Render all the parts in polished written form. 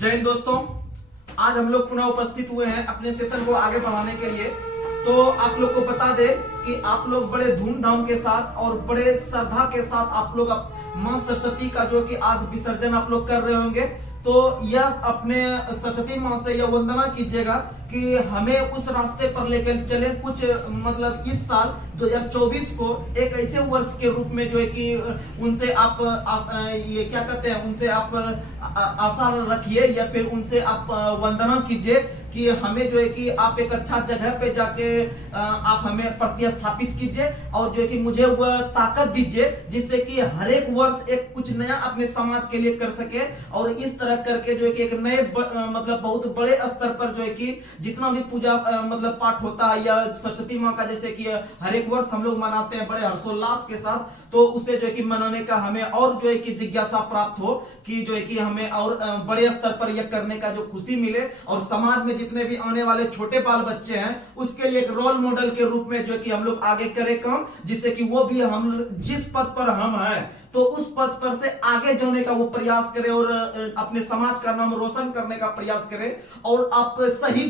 जय हिंद दोस्तों, आज हम लोग पुनः उपस्थित हुए हैं अपने सेशन को आगे बढ़ाने के लिए। तो आप लोग को बता दे कि आप लोग बड़े धूमधाम के साथ और बड़े श्रद्धा के साथ आप लोग मां सरस्वती का जो कि आज विसर्जन आप लोग कर रहे होंगे। तो यह अपने सरस्वती मां से यह वंदना कीजिएगा कि हमें उस रास्ते पर लेकर चले। कुछ मतलब इस साल 2024 को एक ऐसे वर्ष के रूप में जो है कि उनसे आप ये क्या कहते हैं, उनसे आप आशा रखिए या फिर उनसे आप वंदना कीजिए कि हमें जो है कि आप एक अच्छा जगह पे जाके आप हमें प्रतिस्थापित कीजिए और जो है कि मुझे वह ताकत दीजिए जिससे कि हर एक वर्ष एक कुछ नया अपने समाज के लिए कर सके। और इस तरह करके जो है कि एक नए मतलब बहुत बड़े स्तर पर जो है कि जितना भी पूजा मतलब पाठ होता है या सरस्वती माँ का जैसे कि हर एक वर्ष हम लोग मनाते हैं बड़े हर्षोल्लास के साथ, तो उसे जो है कि मनाने का हमें और जो है कि जिज्ञासा प्राप्त हो कि जो है कि हमें और बड़े स्तर पर यह करने का जो खुशी मिले और समाज में जितने भी आने वाले छोटे बाल बच्चे हैं उसके लिए एक रोल मॉडल के रूप में जो है कि हम लोग आगे करें काम, जिससे कि वो भी हम जिस पद पर हम हैं तो उस पद पर से आगे जाने का वो प्रयास करे और अपने समाज का नाम रोशन करने का प्रयास करे। और आप सही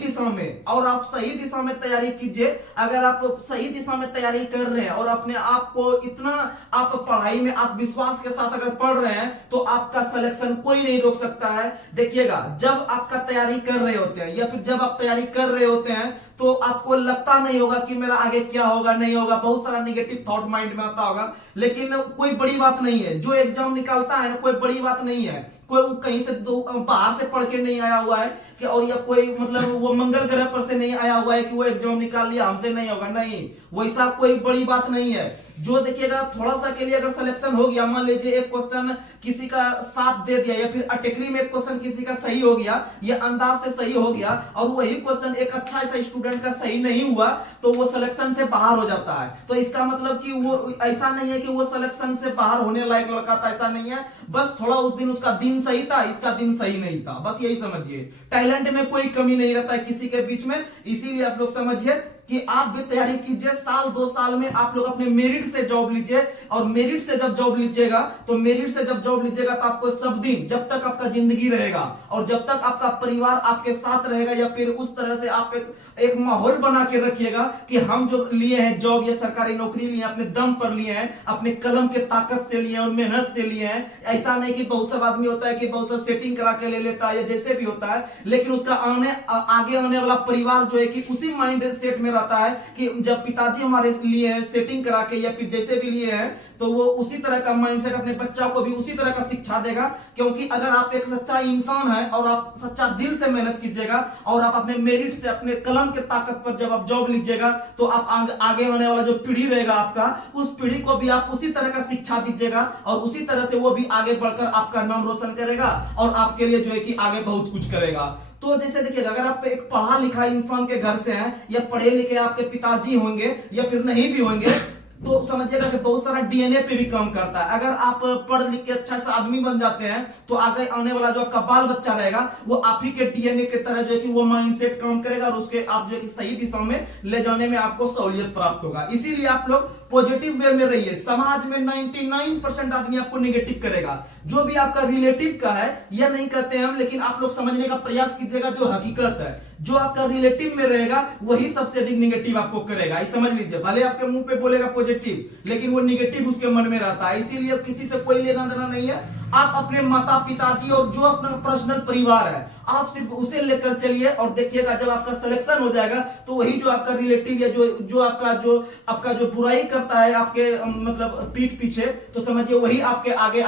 दिशा में तैयारी कीजिए। अगर आप सही दिशा में तैयारी कर रहे हैं और अपने आप को इतना आप पढ़ाई में आप विश्वास के साथ अगर पढ़ रहे हैं तो आपका सिलेक्शन कोई नहीं रोक सकता है। देखिएगा, जब आपका तैयारी कर रहे होते हैं या फिर जब आप तैयारी कर रहे होते हैं तो आपको लगता नहीं होगा कि मेरा आगे क्या होगा, नहीं होगा, बहुत सारा नेगेटिव थॉट माइंड में आता होगा, लेकिन कोई बड़ी बात नहीं है। जो एग्जाम निकालता है ना, कोई बड़ी बात नहीं है। कोई कहीं से बाहर से पढ़ के नहीं आया हुआ है कि और या कोई मतलब वो मंगल ग्रह पर से नहीं आया हुआ है कि वो एग्जाम निकाल लिया हमसे नहीं होगा, नहीं, वैसा कोई बड़ी बात नहीं है। जो देखिएगा थोड़ा सा के लिए अगर सिलेक्शन हो गया, मान लीजिए एक क्वेश्चन किसी का साथ दे दिया या फिर अटेकरी में एक क्वेश्चन किसी का सही हो गया या अंदाज से सही हो गया और वही क्वेश्चन एक अच्छा ऐसा स्टूडेंट का सही नहीं हुआ तो वो सिलेक्शन से बाहर हो जाता है। तो इसका मतलब कि वो ऐसा नहीं है कि वो सिलेक्शन से बाहर होने लायक लड़का था, ऐसा नहीं है। बस थोड़ा उस दिन उसका दिन सही था, इसका दिन सही नहीं था, बस यही समझिए। टैलेंट में कोई कमी नहीं रहता है किसी के बीच में। इसीलिए आप लोग समझिए कि आप भी तैयारी कीजिए। साल 2 साल में आप लोग अपने मेरिट से जॉब लीजिए और मेरिट से जब जॉब लीजिएगा तो आपको सब दिन, जब तक आपका जिंदगी रहेगा और जब तक आपका परिवार आपके साथ रहेगा या फिर उस तरह से आप एक माहौल बना के रखिएगा कि हम जो लिए हैं जॉब या सरकारी नौकरी लिए अपने दम पर लिए हैं, अपने कलम के ताकत से लिए और मेहनत से लिए हैं। ऐसा नहीं कि बहुत सब आदमी होता है कि बहुत सब सेटिंग करा के ले लेता है या जैसे भी होता है, लेकिन उसका आगे आने वाला परिवार जो है कि उसी माइंड सेट में रहता है कि जब पिताजी हमारे लिए हैं सेटिंग करा के या फिर जैसे भी लिए हैं तो वो उसी तरह का माइंडसेट अपने बच्चा को भी उसी तरह का शिक्षा देगा। क्योंकि अगर आप एक सच्चा इंसान है और आप सच्चा दिल से मेहनत कीजिएगा और आप अपने मेरिट से अपने कलम के ताकत पर जब आप जॉब लीजिएगा तो आप आगे होने वाला जो पीढ़ी रहेगा आपका, उस पीढ़ी को भी आप उसी तरह का शिक्षा दीजिएगा और उसी तरह से वो भी आगे बढ़कर आपका नाम रोशन करेगा और आपके लिए जो है कि आगे बहुत कुछ करेगा। तो जैसे देखिएगा, अगर आप एक पढ़ा लिखा इंसान के घर से हैं या पढ़े लिखे आपके पिताजी होंगे या फिर नहीं भी होंगे तो समझिएगा कि बहुत सारा डीएनए पे भी काम करता है। अगर आप पढ़ लिख के अच्छा सा आदमी बन जाते हैं तो आगे आने वाला जो आपका बाल बच्चा रहेगा वो आप ही के डीएनए के तरह जो है कि वो माइंडसेट काम करेगा और उसके आप जो है कि सही दिशा में ले जाने में आपको सहूलियत प्राप्त होगा। इसीलिए आप लोग पॉजिटिव वे में रहिए। समाज में 99% आदमी आपको नेगेटिव करेगा। जो भी आपका रिलेटिव का है यह नहीं कहते हैं हम, लेकिन आप लोग समझने का प्रयास कीजिएगा जो हकीकत है। जो आपका रिलेटिव में रहेगा वही सबसे अधिक नेगेटिव आपको करेगा, ये समझ लीजिए। भले आपके मुंह पे बोलेगा पॉजिटिव लेकिन वो नेगेटिव उसके मन में रहता है। इसीलिए किसी से कोई लेना देना नहीं है। आप अपने माता पिताजी और जो अपना पर्सनल परिवार है आप सिर्फ उसे लेकर चलिए और देखिएगा जब आपका सिलेक्शन हो जाएगा तो वही जो आपका रिलेटिव या जो आपका जो बुराई करता है आपके मतलब पीठ पीछे, तो समझिए वही आपके आगे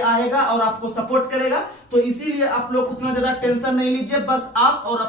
आएगा और आपको सपोर्ट करेगा। तो इसीलिए आप लोग उतना ज्यादा टेंशन नहीं लीजिए। बस आप और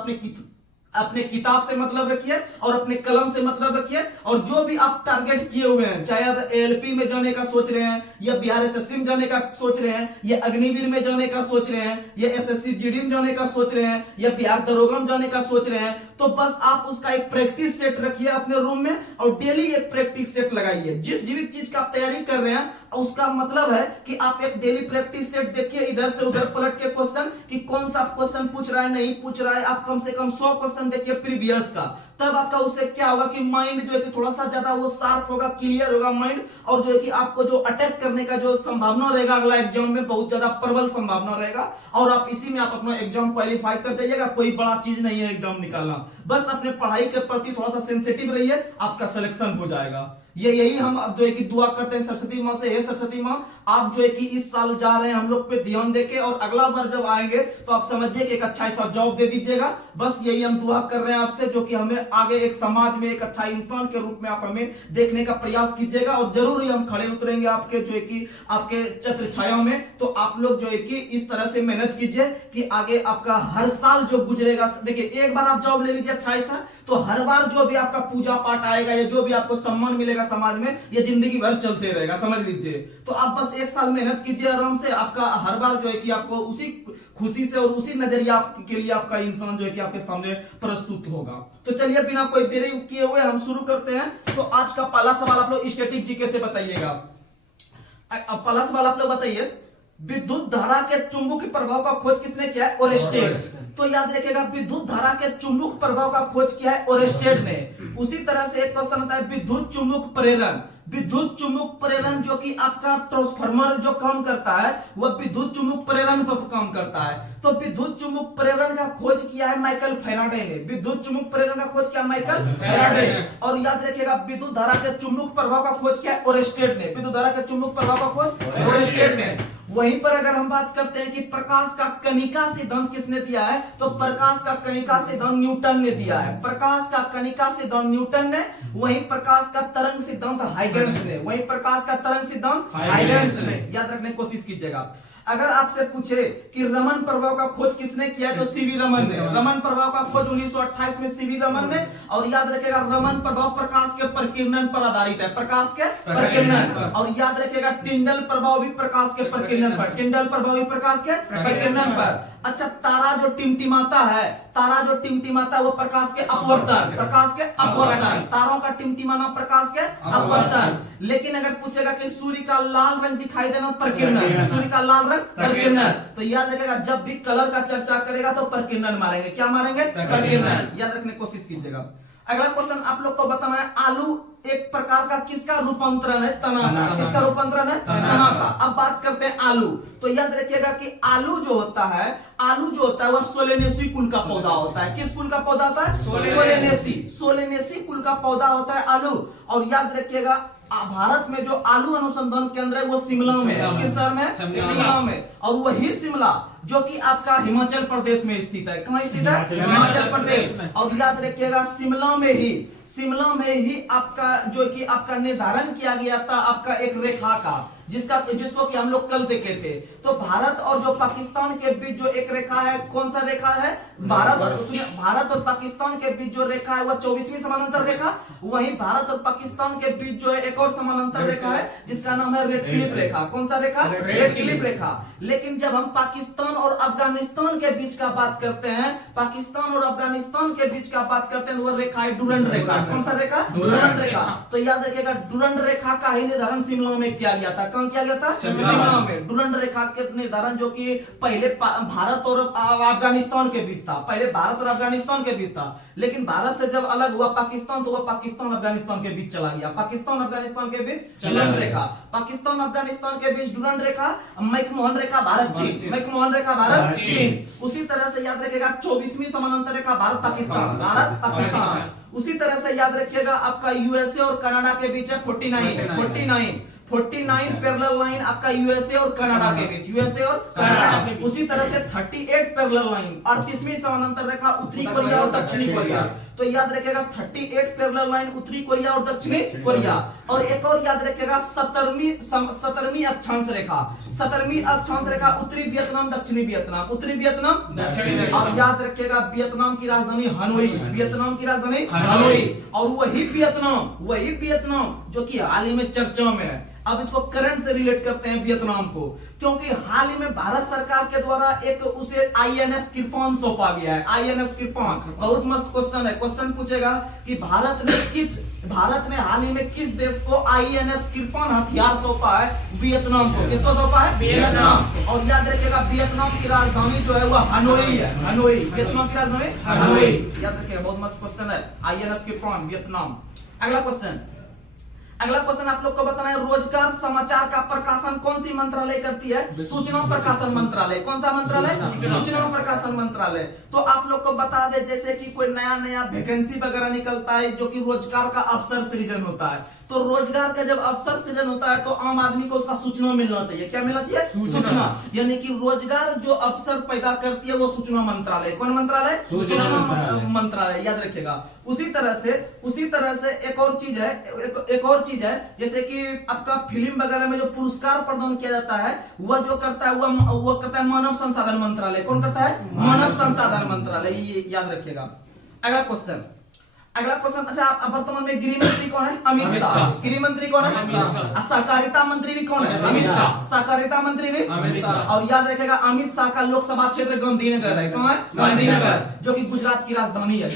अपने किताब से मतलब रखिए और अपने कलम से मतलब रखिए और जो भी आप टारगेट किए हुए हैं, चाहे आप एलपी में जाने का सोच रहे हैं या बिहार एसएससी में जाने का सोच रहे हैं या अग्निवीर में जाने का सोच रहे हैं या एसएससी जीडी में जाने का सोच रहे हैं या बिहार दरोगा में जाने का सोच रहे हैं, तो बस आप उसका एक प्रैक्टिस सेट रखिए अपने रूम में और डेली एक प्रैक्टिस सेट लगाइए। जिस चीज का आप तैयारी कर रहे हैं उसका मतलब है कि आप एक डेली प्रैक्टिस सेट देखिए, इधर से उधर पलट के क्वेश्चन कि कौन सा क्वेश्चन पूछ रहा है नहीं पूछ रहा है। आप कम से कम 100 क्वेश्चन देखिए प्रीवियस का, तब आपका उससे क्या होगा कि माइंड जो है कि थोड़ा सा ज्यादा वो शार्प होगा, क्लियर होगा माइंड, और जो है कि आपको जो अटैक करने का जो संभावना रहेगा अगला एग्जाम में बहुत ज्यादा प्रबल संभावना रहेगा, और आप इसी में आप अपना एग्जाम क्वालिफाई कर जाइएगा। कोई बड़ा चीज नहीं है एग्जाम निकालना, बस अपने पढ़ाई के प्रति थोड़ा सा सेंसिटिव रहिए, आपका सिलेक्शन हो जाएगा। यही हम अब जो है कि दुआ करते हैं सरस्वती माँ से, हे सरस्वती माँ आप जो है कि इस साल जा रहे हैं हम लोग पे ध्यान देके, और अगला बार जब आएंगे तो आप समझिए कि एक अच्छा ऐसा जॉब दे दीजिएगा। बस यही हम दुआ कर रहे हैं आपसे, जो कि हमें आगे एक समाज में एक अच्छा इंसान के रूप में आप हमें देखने का प्रयास कीजिएगा, और जरूर ही हम खड़े उतरेंगे आपके जो है कि आपके छत्र छाया में। तो आप लोग जो है कि इस तरह से मेहनत कीजिए कि आगे आपका हर साल जो गुजरेगा, देखिए एक बार आप जॉब ले लीजिए अच्छा ऐसा, तो हर बार जो भी आपका पूजा पाठ आएगा या जो भी आपको सम्मान मिलेगा समाज में, ये जिंदगी भर चलते रहेगा, समझ लीजिए। तो आप बस एक साल मेहनत कीजिए आराम से, आपका हर बार जो है कि आपको उसी खुशी से और उसी नजरिया के लिए आपका इंसान जो है कि आपके सामने प्रस्तुत होगा। तो चलिए बिना कोई देरी किए हुए हम शुरू करते हैं। तो आज का पहला सवाल आप लोग स्टैटिक जीके से बताइएगा। पहला सवाल आप लोग बताइए, विद्युत धारा के चुंबकीय प्रभाव का खोज किसने किया है? ओरेस्टेड। तो याद रखिएगा विद्युत धारा के चुंबक प्रभाव का खोज किया है ओरेस्टेड ने। उसी तरह से एक क्वेश्चन आता है विद्युत चुंबक प्रेरण। विद्युत चुंबक प्रेरण जो कि आपका ट्रांसफार्मर जो काम करता है वह विद्युत चुंबक प्रेरण पर काम करता है। तो विद्युत चुंबक प्रेरण का खोज किया है माइकल फैराडे ने। विद्युत चुंबक प्रेरण का खोज किया माइकल फैराडे। और याद रखिएगा विद्युत धारा के चुंबक प्रभाव का खोज किया है ओरेस्टेड ने। विद्युत धारा के चुंबक प्रभाव का खोज ओरेस्टेड ने। वहीं पर अगर हम बात करते हैं कि प्रकाश का कणिका सिद्धांत किसने दिया है, तो प्रकाश का कणिका सिद्धांत न्यूटन ने दिया है। प्रकाश का कणिका सिद्धांत न्यूटन ने, वहीं प्रकाश का तरंग सिद्धांत हाइगन्स ने। वहीं प्रकाश का तरंग सिद्धांत हाइगन्स ने। याद रखने की कोशिश कीजिएगा। अगर आपसे पूछे कि रमन प्रभाव का खोज किसने किया है, तो सीवी रमन ने। रमन प्रभाव का खोज 1928 में सीवी रमन ने। और याद रखिएगा रमन प्रभाव प्रकाश के प्रकीर्णन पर आधारित है, प्रकाश के प्रकीर्णन। और याद रखिएगा टिंडल प्रभाव भी प्रकाश के प्रकीर्णन पर, टिंडल प्रभाव भी प्रकाश के प्रकीर्णन पर। अच्छा, तारा जो टिमटिमाता है, तारा जो टिमटिमाता है वो प्रकाश के अपवर्तन, प्रकाश के अपवर्तन। तारों का टिमटिमाना प्रकाश के अपवर्तन। लेकिन अगर पूछेगा कि सूर्य का लाल रंग दिखाई देना, प्रकीर्णन। सूर्य का लाल रंग प्रकीर्णन। तो याद रखिएगा जब भी कलर का चर्चा करेगा तो प्रकीर्णन मारेंगे। क्या मारेंगे? प्रकीर्णन। याद रखने की कोशिश कीजिएगा। अगला क्वेश्चन आप लोग को बताना है, आलू एक प्रकार का किसका रूपांतरण है? तना का। किसका रूपांतरण है? तना का। अब बात करते हैं आलू। तो याद रखिएगा कि आलू जो होता है, आलू जो होता है वह सोलेनेसी कुल का पौधा होता है। किस कुल का पौधा होता है? सोलेनेसी। सोलेनेसी कुल का पौधा होता है आलू। और याद रखिएगा भारत में जो आलू अनुसंधान केंद्र है वो शिमला में है। किस शहर में? शिमला में। और वही शिमला जो कि आपका हिमाचल प्रदेश में स्थित है। कहाँ स्थित है? हिमाचल प्रदेश। और याद रखिएगा शिमला में ही आपका जो कि आपका निर्धारण किया गया था आपका एक रेखा का, जिसको कि हम लोग कल देखे थे। तो भारत और जो पाकिस्तान के बीच जो एक रेखा है, कौन सा रेखा है? भारत और पाकिस्तान के बीच जो रेखा है वह 24वीं समानांतर रेखा। वहीं भारत और पाकिस्तान के बीच जो है एक और समानांतर रेखा है जिसका नाम है रेड क्लिफ रेखा। कौन सा रेखा? रेड क्लिफ रेखा। लेकिन जब हम पाकिस्तान और अफगानिस्तान के बीच का बात करते हैं, पाकिस्तान और अफगानिस्तान के बीच का बात करते हैं, तो वह रेखा है डुरंड रेखा। कौन सा रेखा? डुरंड रेखा। तो याद रखिएगा डुरंड रेखा का ही निर्धारण शिमला में किया गया था। कौन किया गया था? शिमला में। डुरंड रेखा के निर्धारण जो कि पहले भारत और अफगानिस्तान के बीच था, पहले भारत और अफगानिस्तान के बीच था। लेकिन भारत से जब अलग हुआ पाकिस्तान, तो वह पाकिस्तान अफगानिस्तान के बीच चला गया। पाकिस्तान अफगानिस्तान के बीच डुरंड रेखा, पाकिस्तान अफगानिस्तान के बीच डुरंड रेखा, मैकमोहन रेखा भारत चीन, मैकमोहन रेखा भारत चीन। उसी तरह से याद रखिएगा 24वीं समानांतर रेखा भारत पाकिस्तान, भारत पाकिस्तान। उसी तरह से याद रखिएगा आपका यूएसए और कनाडा के बीच है 49 पैरेलल लाइन आपका यूएसए और कनाडा के बीच, यूएसए और कनाडा। उसी तरह से 38 पैरेलल लाइन 38वीं समानांतर रेखा उत्तरी कोरिया और दक्षिणी कोरिया। तो याद रखिएगा 38 पैरेलल लाइन उत्तरी कोरिया और दक्षिणी कोरिया। और एक और याद रखिएगा 17वीं अक्षांश रेखा, 17वीं अक्षांश रेखा उत्तरी वियतनाम दक्षिणी वियतनाम, उत्तरी वियतनाम दक्षिणी। और याद रखिएगा वियतनाम की राजधानी हनोई, वियतनाम की राजधानी हनोई। और वही वियतनाम जो कि हाल ही में चर्चा में है। अब इसको करंट से रिलेट करते हैं वियतनाम को। क्योंकि हाल ही में भारत सरकार के द्वारा एक उसे आईएनएस कृपाण सौंपा गया है। आईएनएस कृपाण बहुत मस्त क्वेश्चन है। क्वेश्चन पूछेगा कि भारत ने हाल ही में किस देश को आईएनएस कृपाण हथियार सौंपा है? वियतनाम को। किसको सौंपा है? वियतनाम। और याद रखिएगा वियतनाम की राजधानी जो है वह हनोई है। हनोई वियतनाम की राजधानी हनोई। याद रखिएगा बहुत मस्त क्वेश्चन है। आईएनएस कृपाण वियतनाम। अगला क्वेश्चन आप लोग को बताना है, रोजगार समाचार का प्रकाशन कौन सी मंत्रालय करती है? सूचना प्रकाशन मंत्रालय। कौन सा मंत्रालय? सूचना प्रकाशन मंत्रालय। तो आप लोग को बता दे जैसे कि कोई नया वैकेंसी वगैरह निकलता है जो कि रोजगार का अवसर सृजन होता है, तो रोजगार का जब अवसर सृजन होता है तो आम आदमी को उसका सूचना मिलना चाहिए। क्या मिलना चाहिए? सूचना। यानी कि रोजगार जो अवसर पैदा करती है वो सूचना मंत्रालय। कौन मंत्रालय? सूचना मंत्रालय। याद रखिएगा। उसी तरह से एक और चीज है जैसे कि आपका फिल्म वगैरह में जो पुरस्कार प्रदान किया जाता है वह जो करता है वो करता है मानव संसाधन मंत्रालय। कौन करता है? मानव संसाधन मंत्रालय। ये याद रखिएगा। अगला क्वेश्चन। अच्छा, वर्तमान में गृह मंत्री कौन है? अमित शाह। गृह मंत्री कौन है? सहकारिता मंत्री भी कौन है? अमित शाह। सहकारिता मंत्री भी अमित शाह। और याद रखेगा अमित शाह का लोकसभा क्षेत्र गांधीनगर है। कौन है? गांधीनगर, जो कि गुजरात की राजधानी है।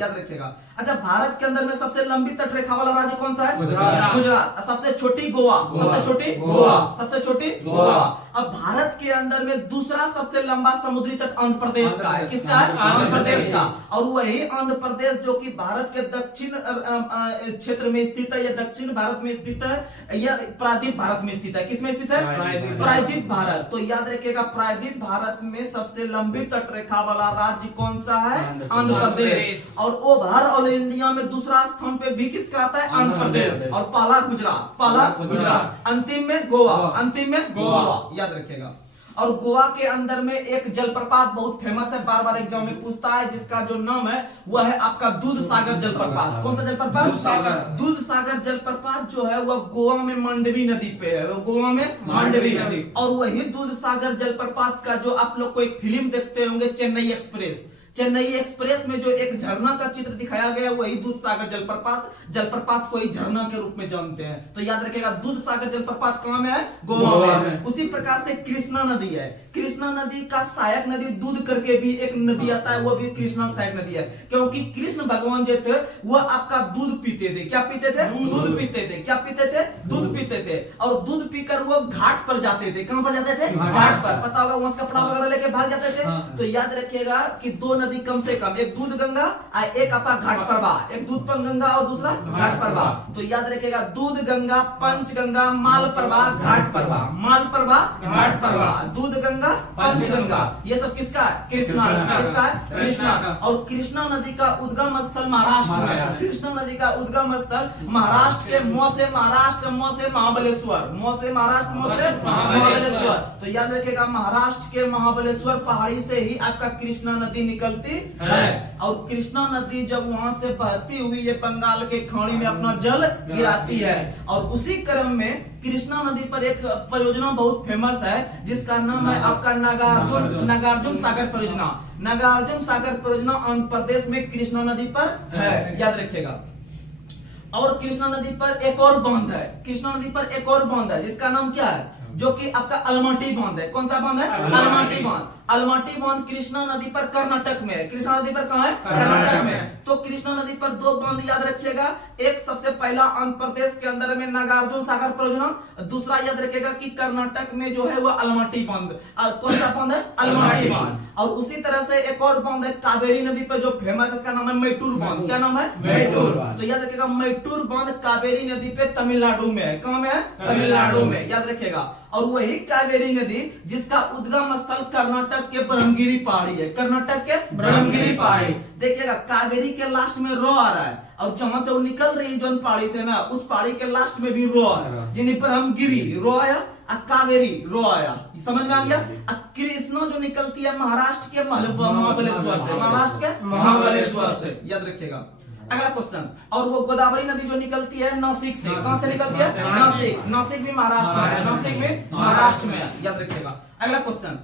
याद रखेगा। अच्छा, भारत के अंदर में सबसे लंबी तटरेखा वाला राज्य कौन सा है? गुजरात। सबसे छोटी गोवा। सबसे छोटी गोवा। अब भारत के अंदर में दूसरा सबसे लंबा समुद्री तट आंध्र प्रदेश का है। किसका है? आंध्र प्रदेश का। और वही आंध्र प्रदेश जो कि भारत के दक्षिण क्षेत्र में स्थित है, या दक्षिण भारत में स्थित है, या प्रायद्वीप भारत में स्थित है। किसमें स्थित है? प्रायद्वीप भारत। तो याद रखिएगा प्रायद्वीप भारत में सबसे लंबी तटरेखा वाला राज्य कौन सा है? आंध्र प्रदेश। और ओवरऑल इंडिया में दूसरा स्थान पे भी किसका आता है? आंध्र प्रदेश। और पहला गुजरात। अंतिम में गोवा। याद रखिएगा। और गोवा के अंदर में एक जलप्रपात बहुत फेमस है, बार बार एग्जाम में पूछता है, जिसका जो नाम है वह है आपका दूध सागर जलप्रपात। कौन सा जलप्रपात? दूध सागर जलप्रपात जो है वह गोवा में मांडवी नदी पे है। गोवा में मांडवी नदी। और वही दूध सागर जलप्रपात का जो आप लोग को एक फिल्म देखते होंगे चेन्नई एक्सप्रेस में जो एक झरना का चित्र दिखाया गया वही दूध सागर जलप्रपात को ही झरना के रूप में जानते हैं। तो याद रखिएगा दूध सागर जलप्रपात कहां में है? गोवा में। उसी प्रकार से कृष्णा नदी है। कृष्णा नदी का सहायक नदी दूध करके भी एक नदी आता है, वो भी कृष्णा सहायक नदी है। क्योंकि कृष्ण भगवान जो थे वह आपका दूध पीते थे। क्या पीते थे? दूध पीते थे। क्या पीते थे? दूध पीते थे। और दूध पीकर वो घाट पर जाते थे। कहां पर जाते थे? घाट पर। पता होगा वहां से कपड़ा वगैरह लेके भाग जाते थे। तो याद रखिएगा कि दो नदी कम से कम, एक दूध गंगा और एक आपका घाट प्रवाह, एक दूध गंगा और दूसरा घाट प्रवाह। तो याद रखिएगा दूध गंगा, पंच गंगा, माल प्रवाह, घाट प्रवाह। माल प्रवाह, घाट प्रवाह, दूध गंगा, पंच गंगा। ये सब किसका है? कृष्णा। किसका है? कृष्णा। और कृष्णा नदी का उद्गम स्थल महाराष्ट्र में है। कृष्णा नदी का उद्गम स्थल महाराष्ट्र के मौ से महाबलेश्वर। तो याद रखिएगा महाराष्ट्र के महाबलेश्वर पहाड़ी से ही आपका कृष्णा नदी निकलती है। और कृष्णा नदी जब वहां से बहती हुई ये बंगाल के खाड़ी में अपना जल गिराती है। और उसी क्रम में कृष्णा नदी पर एक परियोजना बहुत फेमस है जिसका नाम है आपका नागार्जुन सागर परियोजना। नागार्जुन सागर परियोजना आंध्र प्रदेश में कृष्णा नदी पर है। याद रखिएगा। और कृष्णा नदी पर एक और बांध है जिसका नाम क्या है? जो कि आपका अलमाटी बांध है। कौन सा बांध है? अलमाटी बांध कृष्णा नदी पर कर्नाटक में है। कृष्णा नदी पर कहां है? कर्नाटक में। तो कृष्णा नदी पर दो बांध याद रखिएगा। एक सबसे पहला आंध्र प्रदेश के अंदर में नागार्जुन सागर परियोजना, दूसरा याद रखिएगा कि कर्नाटक में जो है वो अलमाटी बांध। कौन सा बांध है? अलमाटी बांध। और उसी तरह से एक और बांध है कावेरी नदी पर जो फेमस है, इसका नाम है मैटूर बांध। क्या नाम है? मैटूर। तो याद रखिएगा मैटूर बांध कावेरी नदी पे तमिलनाडु में है। कहां में है? तमिलनाडु में। याद रखिएगा। और वही कावेरी नदी जिसका उद्गम स्थल कर्नाटक के ब्रह्मगिरी पहाड़ी है। कर्नाटक के ब्रह्मगिरी पहाड़ी। देखिएगा कावेरी के लास्ट में रो आ रहा है, और जहां से वो निकल रही है जौन पहाड़ी से ना, उस पहाड़ी के लास्ट में भी रो है। यानी ब्रह्मगिरी रो आया, कावेरी रो आया। समझ में आ गया? कृष्णा जो निकलती है महाराष्ट्र के महाबलेश्वर से। याद रखिएगा। अगला क्वेश्चन। और वो गोदावरी नदी जो निकलती है नासिक से। कहां से निकलती है? नासिक भी महाराष्ट्र में है। याद रखिएगा। अगला क्वेश्चन।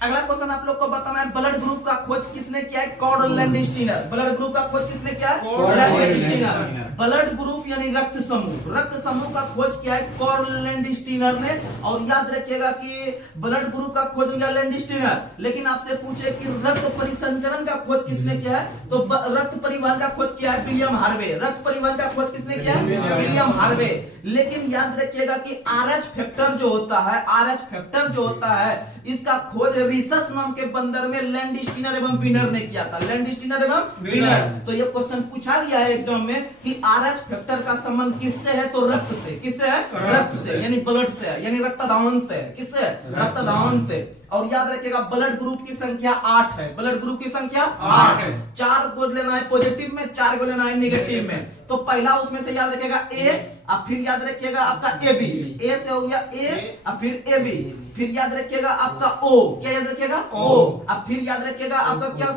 अगला क्वेश्चन आप लोग को बताना है, ब्लड ग्रुप का खोज किसने किया है? Karl Landsteiner. ब्लड ग्रुप का खोज किसने किया है? लैंडस्टीनर। ब्लड ग्रुप यानी रक्त समूह, रक्त समूह का खोज किया है कार्ल लैंडस्टीनर ने। और याद रखिएगा कि ब्लड ग्रुप का खोज किया लैंडस्टीनर, लेकिन आपसे पूछे कि रक्त परिसंचरण का खोज किसने किया है? तो रक्त परिवहन का खोज किया है विलियम हार्वे। रक्त परिवहन का खोज किसने किया है? William Harvey. लेकिन याद रखिएगा कि आरएच फैक्टर जो होता है, आरएच फैक्टर जो होता है, इसका खोज रिसस नाम के बंदर में लैंडस्टीनर एवं विनर ने किया था। लैंडस्टीनर एवं विनर। तो ये क्वेश्चन पूछा गया है एग्जाम में कि आरएच फैक्टर का संबंध किससे है? तो रक्त से। किससे है? रक्त से, यानी ब्लड से है, यानी रक्तदान से। किससे? रक्तदान से। और याद रखिएगा ब्लड ग्रुप की संख्या 8 है। ब्लड ग्रुप की संख्या 8 है। 4 को लेना है पॉजिटिव में, 4 को लेना है नेगेटिव में। तो पहला उसमें से याद रखिएगा ए, अब फिर याद रखिएगा आपका ए बी। ए से हो गया ए, अब फिर ए बी, फिर याद रखिएगा आपका ओ। क्या याद रखिएगा? ओ। अब फिर याद रखिएगा आपका क्या?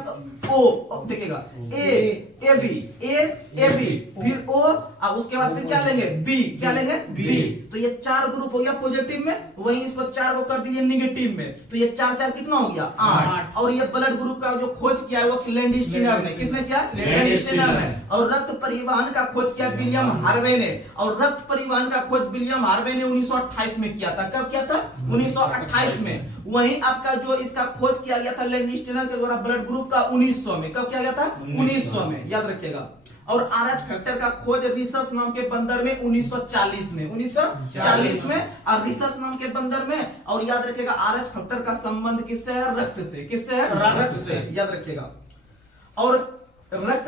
ओ। देखिएगा ए बी, ए बी, फिर ओ, अब उसके बाद फिर क्या लेंगे? बी। क्या लेंगे? बी। तो ये 4 ग्रुप हो गया पॉजिटिव में, वहीं इसको 4 को कर दीजिए नेगेटिव में, तो ये 4 4 कितना हो गया? 8। और ये ब्लड ग्रुप का जो खोज किया है वो लैंडस्टीनर ने। किसने किया? लैंडस्टीनर ने। और रक्त परिवहन का खोज किया विलियम हार्वे ने। और रक्त परिवहन का खोज विलियम हार्वे ने 1928 में किया था। कब किया था? 1928 में। वहीं आपका जो इसका खोज किया गया था लैंडस्टीनर के द्वारा ब्लड ग्रुप का 1900 में। कब किया गया था? 1900 में, याद रखिएगा। और आरएच फैक्टर का खोज रिसस नाम के बंदर में 1940 में, 1940 में, और रिसस नाम के बंदर में। और याद रखिएगा आरएच फैक्टर का संबंध किससे है? रक्त से। किससे है? रक्त से, याद रखिएगा। और रक्त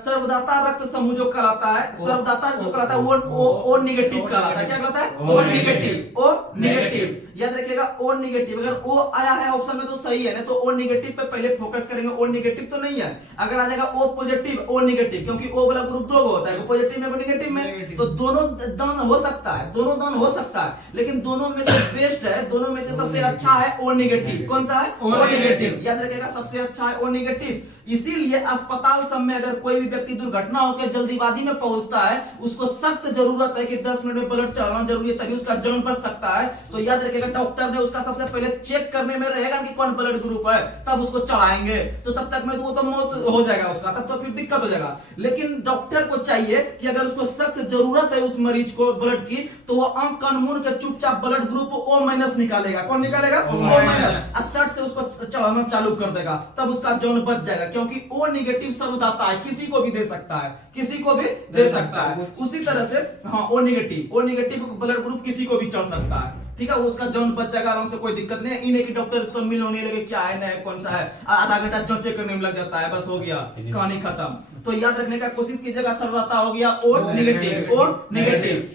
सर्वदाता रक्त समूह जो कहलाता है, सर्वदाता जो कहलाता है वो ओ नेगेटिव कहलाता है। क्या कहलाता है? O negative. ओ नेगेटिव, याद रखिएगा ओ नेगेटिव। अगर ओ आया है ऑप्शन में तो सही है, ना तो ओ नेगेटिव पे पहले फोकस करेंगे। ओ नेगेटिव तो नहीं है। अगर आ जाएगा ओ पॉजिटिव, ओ नेगेटिव, क्योंकि ओ वाला ग्रुप 2 होता है, पॉजिटिव में, नेगेटिव में, तो दोनों दान हो सकता है, दोनों दान हो सकता है। लेकिन दोनों में से बेस्ट है, दोनों में से सबसे अच्छा है ओ नेगेटिव। कौन सा है? ओ नेगेटिव, याद रखिएगा सबसे अच्छा है ओ नेगेटिव। इसीलिए अस्पताल सब में अगर कोई भी व्यक्ति दुर्घटना होकर जल्दीबाजी में पहुंचता है, उसको सख्त जरूरत है कि 10 मिनट में ब्लड चढ़ाना जरूरी है, तभी उसका जान बच सकता है। तो याद रखिएगा डॉक्टर ने उसका सबसे पहले चेक करने में रहेगा कि कौन ब्लड ग्रुप है, तब उसको चढ़ाएंगे। तो तब तक में वो तो मौत हो जाएगा उसका, तब तो फिर दिक्कत हो जाएगा। लेकिन डॉक्टर को चाहिए कि अगर उसको सख्त जरूरत है उस मरीज को ब्लड की, तो वो आंख कान मूंद के चुपचाप ब्लड ग्रुप ओ माइनस निकालेगा। कौन निकालेगा? O minus. और शर्ट से उसको चढ़ाना चालू कर देगा, तब उसका जान बच जाएगा। क्योंकि ओ नेगेटिव सर्वदाता है, किसी को भी दे सकता है, किसी को भी दे सकता है। उसी तरह से हाँ ओ नेगेटिव ब्लड ग्रुप किसी को भी चढ़ सकता है। ठीक है, उसका जान बच जाएगा आराम से, कोई दिक्कत नहीं है। इन्हें कि डॉक्टर उसको मिल होने लगे क्या है, नया कौन सा है, आधा घंटा जांच करने में लग जाता है, बस हो गया, कहानी खत्म। तो याद रखने का कोशिश कीजिएगा, सर्वदाता हो गया ओ नेगेटिव, ओ नेगेटिव।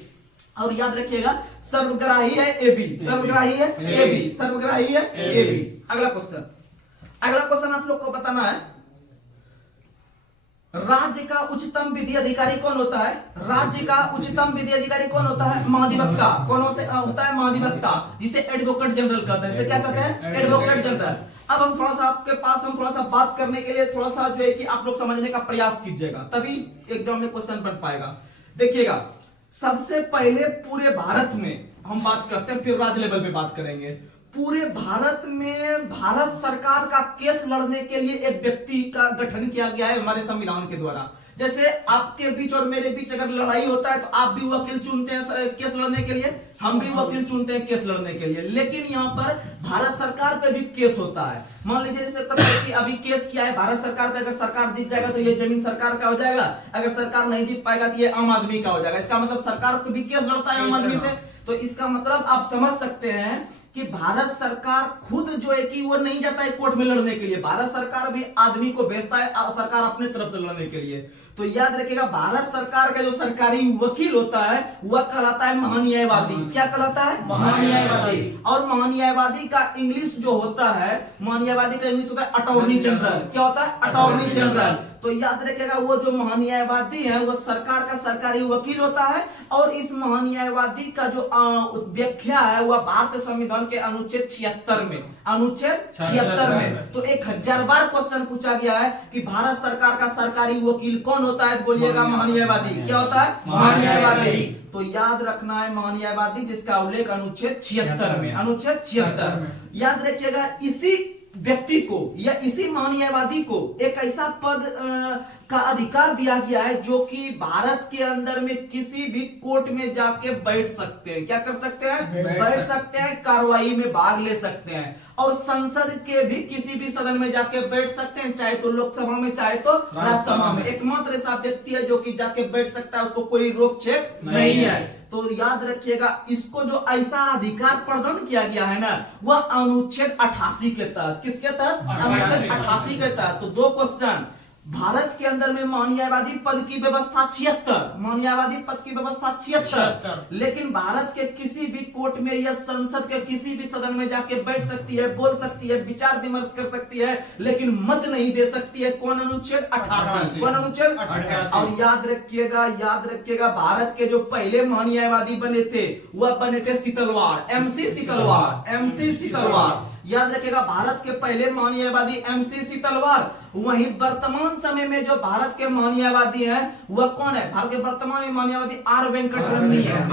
और याद रखिएगा सर्वग्राही है एबी, सर्वग्राही है एबी, सर्वग्राही है एबी। अगला क्वेश्चन आप लोग को बताना है, राज्य का उच्चतम विधि अधिकारी कौन होता है? राज्य का उच्चतम विधि अधिकारी कौन होता है? महाधिवक्ता। कौन होता है? महाधिवक्ता, जिसे एडवोकेट जनरल कहते हैं। इसे क्या कहते हैं? Advocate general. अब हम थोड़ा सा आपके पास थोड़ा सा बात करने के लिए थोड़ा सा जो है कि आप लोग समझने का प्रयास कीजिएगा, तभी एग्जाम में क्वेश्चन बन पाएगा। देखिएगा, सबसे पहले पूरे भारत में हम बात करते हैं, फिर राज्य लेवल पे बात करेंगे। पूरे भारत में भारत सरकार का केस लड़ने के लिए एक व्यक्ति का गठन किया गया है हमारे संविधान के द्वारा। जैसे आपके बीच और मेरे बीच अगर लड़ाई होता है तो आप भी वकील चुनते हैं केस लड़ने के लिए, हम भी वकील चुनते हैं केस लड़ने के लिए। लेकिन यहाँ पर भारत सरकार पे भी केस होता है। मान लीजिए जैसे कि अभी केस किया है भारत सरकार पे, अगर सरकार जीत जाएगा तो ये जमीन सरकार का हो जाएगा, अगर सरकार नहीं जीत पाएगा तो ये आम आदमी का हो जाएगा। इसका मतलब सरकार को भी केस लड़ता है आम आदमी से। तो इसका मतलब आप समझ सकते हैं कि भारत सरकार खुद जो है कि वो नहीं जाता है कोर्ट में लड़ने के लिए, भारत सरकार भी आदमी को भेजता है सरकार अपने तरफ से लड़ने के लिए। तो याद रखिएगा भारत सरकार का जो सरकारी वकील होता है वह कहलाता है महान्यायवादी। क्या कहलाता है? महान्यायवादी। और महान्यायवादी का इंग्लिश जो होता है, महान्यायवादी का इंग्लिश होता है अटॉर्नी जनरल। क्या होता है? Attorney general. तो याद रखिएगा वो जो महान्यायवादी है वो सरकार का सरकारी वकील होता है। और इस महान्यायवादी का जो व्याख्या है वह भारतीय संविधान के अनुच्छेद 76 में, अनुच्छेद 76 में। तो 1000 बार क्वेश्चन पूछा गया है कि भारत सरकार का सरकारी वकील कौन होता है? बोलिएगा महान्यायवादी। क्या होता है? महान्यायवादी। तो याद रखना है महान्यायवादी, जिसका उल्लेख अनुच्छेद 76 में, अनुच्छेद 76। याद रखिएगा इसी व्यक्ति को या इसी महान्यायवादी को एक ऐसा पद का अधिकार दिया गया है जो कि भारत के अंदर में किसी भी कोर्ट में जाके बैठ सकते हैं। क्या कर सकते हैं? बैठ सकते हैं, कार्रवाई में भाग ले सकते हैं और संसद के भी किसी भी सदन में जाके बैठ सकते हैं, चाहे तो लोकसभा में चाहे तो राज्यसभा में। एकमात्र ऐसा व्यक्ति है जो कि जाके बैठ सकता है, उसको कोई रोक छेक नहीं है। तो याद रखिएगा इसको जो ऐसा अधिकार प्रदान किया गया है ना, वह अनुच्छेद 88 के तहत। किसके तहत? अनुच्छेद 88 के तहत। तो दो क्वेश्चन, भारत के अंदर में महान्यायवादी पद की व्यवस्था 76, महान्यायवादी पद की व्यवस्था 76, लेकिन भारत के किसी भी कोर्ट में या संसद के किसी भी सदन में जाके बैठ सकती है, बोल सकती है, विचार विमर्श कर सकती है, लेकिन मत नहीं दे सकती है। कौन अनुच्छेद? 88। कौन अनुच्छेद? 88। और याद रखिएगा भारत के जो पहले महान्यायवादी बने थे वह बने थे सीतलवाड़, एमसी सीतलवाड़। याद रखिएगा भारत के पहले महान्यायवादी एमसी सीतलवाड़। वहीं वर्तमान समय में जो भारत के महान्यायवादी हैं वह कौन है? भारत के वर्तमान में महान्यायवादी आर वेंकट रमनी है।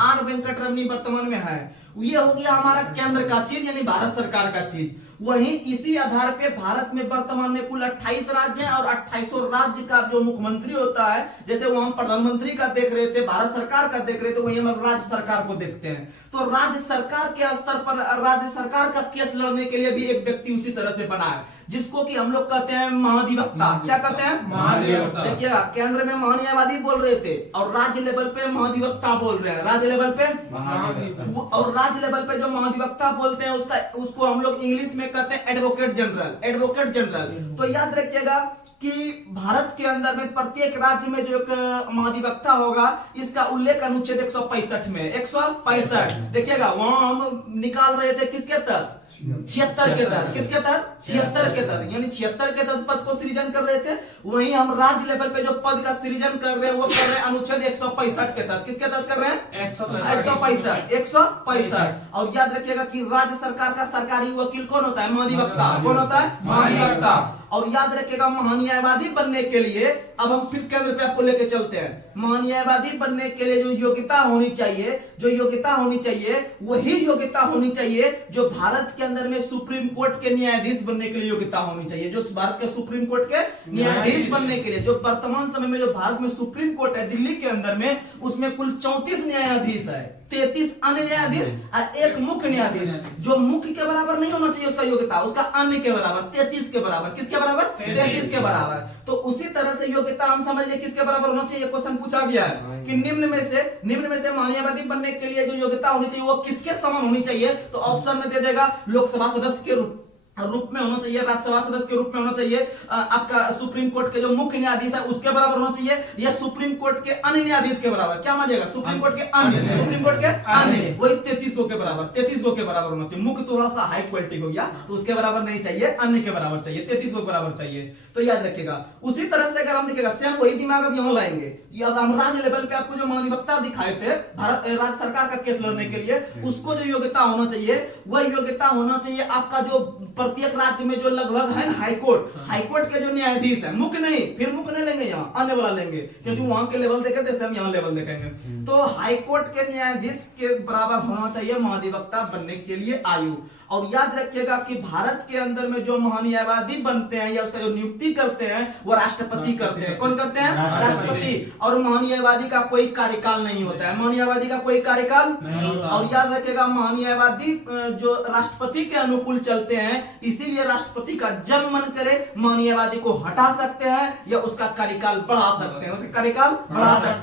आर वेंकट रमनी वर्तमान में है। ये हो गया हमारा केंद्र का चीज, यानी भारत सरकार का चीज। वहीं इसी आधार पे भारत में वर्तमान में कुल 28 राज्य हैं और 28 राज्य का जो मुख्यमंत्री होता है, जैसे वो हम प्रधानमंत्री का देख रहे थे, भारत सरकार का देख रहे थे, वहीं हम राज्य सरकार को देखते हैं। तो राज्य सरकार के स्तर पर राज्य सरकार का केस लड़ने के लिए भी एक व्यक्ति उसी तरह से बना है, जिसको कि हम लोग कहते हैं महाधिवक्ता। क्या कहते हैं? महाधिवक्ता। देखिएगा केंद्र में महान्यायवादी बोल रहे थे और राज्य लेवल पे महाधिवक्ता बोल रहे हैं। राज्य लेवल पे और राज्य लेवल पे जो महाधिवक्ता बोलते हैं उसको हम लोग इंग्लिश में कहते हैं एडवोकेट जनरल। तो याद रखिएगा कि भारत के अंदर में प्रत्येक राज्य में जो एक महाधिवक्ता होगा, इसका उल्लेख अनुच्छेद 165 में 165। देखिएगा वहां हम निकाल रहे थे किसके तहत? 76 के तहत। किसके तहत? 76 के तहत, यानी 76 के तहत पद को सृजन कर रहे थे। वहीं हम राज्य लेवल पे जो पद का सृजन कर रहे हैं वो कर रहे हैं अनुच्छेद 165 के तहत। किसके तहत कर रहे हैं? 165। और याद रखिएगा कि राज्य सरकार का सरकारी वकील कौन होता है? महाधिवक्ता। कौन होता है? महाधिवक्ता। और याद रखिएगा महान्यायवादी बनने के लिए, अब हम फिर केंद्र पे आपको लेके चलते हैं। महान्यायवादी बनने के लिए जो योग्यता होनी चाहिए वही योग्यता होनी चाहिए जो भारत के अंदर में सुप्रीम कोर्ट के न्यायाधीश बनने के लिए योग्यता होनी चाहिए। जो भारत के सुप्रीम कोर्ट के न्यायाधीश बनने के लिए, जो वर्तमान समय में जो भारत में सुप्रीम कोर्ट है दिल्ली के अंदर में, उसमें कुल 34 न्यायाधीश है, 33 अन्य न्यायाधीश और एक मुख्य न्यायाधीश। जो मुख्य के बराबर नहीं होना चाहिए उसका योग्यता, उसका अन्य के बराबर, 33 के बराबर। किसके बराबर? 33 के बराबर। तो उसी तरह से योग्यता हम समझ ले किसके बराबर होना चाहिए। क्वेश्चन पूछा गया है कि निम्न में से महान्यायवादी बनने के लिए जो योग्यता होनी चाहिए वो किसके समान होनी चाहिए। तो ऑप्शन में दे देगा लोकसभा सदस्य के रूप में होना चाहिए, राज्यसभा सदस्य के रूप में होना चाहिए, आपका सुप्रीम कोर्ट के जो मुख्य न्यायाधीश है उसके बराबर होना चाहिए, या सुप्रीम कोर्ट के अन्य न्यायाधीश के बराबर। क्या मानेगा? सुप्रीम कोर्ट के अन्य, वही 33 गो के बराबर होना चाहिए। मुख्य थोड़ा सा हाई क्वालिटी हो गया तो उसके बराबर नहीं चाहिए, अन्य के बराबर चाहिए, 33 गो के बराबर चाहिए। तो याद रखिएगा उसी तरह से अगर हम देखिएगा सेम वही दिमाग अब यहाँ लाएंगे। अब हम राज्य लेवल पे आपको जो महाधिवक्ता दिखाए थे भारत राज्य सरकार का केस लड़ने के लिए, उसको जो योग्यता होना चाहिए वह योग्यता होना चाहिए आपका जो प्रत्येक राज्य में जो लगभग है हाईकोर्ट के जो न्यायाधीश है, मुख्य नहीं लेंगे, यहाँ अन्य वाला लेंगे, क्योंकि वहां के लेवल देखे थे, हम यहाँ लेवल देखेंगे। तो हाईकोर्ट के न्यायाधीश के बराबर होना चाहिए महाधिवक्ता बनने के लिए आयु। और याद रखिएगा कि भारत के अंदर में जो महान्यायवादी बनते हैं या उसका जो नियुक्ति करते हैं वो राष्ट्रपति करते हैं। कौन करते हैं? राष्ट्रपति। और महान्यायवादी का कोई कार्यकाल नहीं होता है, महान्यायवादी का कोई कार्यकाल नहीं। और याद रखिएगा महान्यायवादी जो राष्ट्रपति के अनुकूल चलते हैं, इसीलिए राष्ट्रपति का जब मन करे महान्यायवादी को हटा सकते हैं या उसका कार्यकाल बढ़ा सकते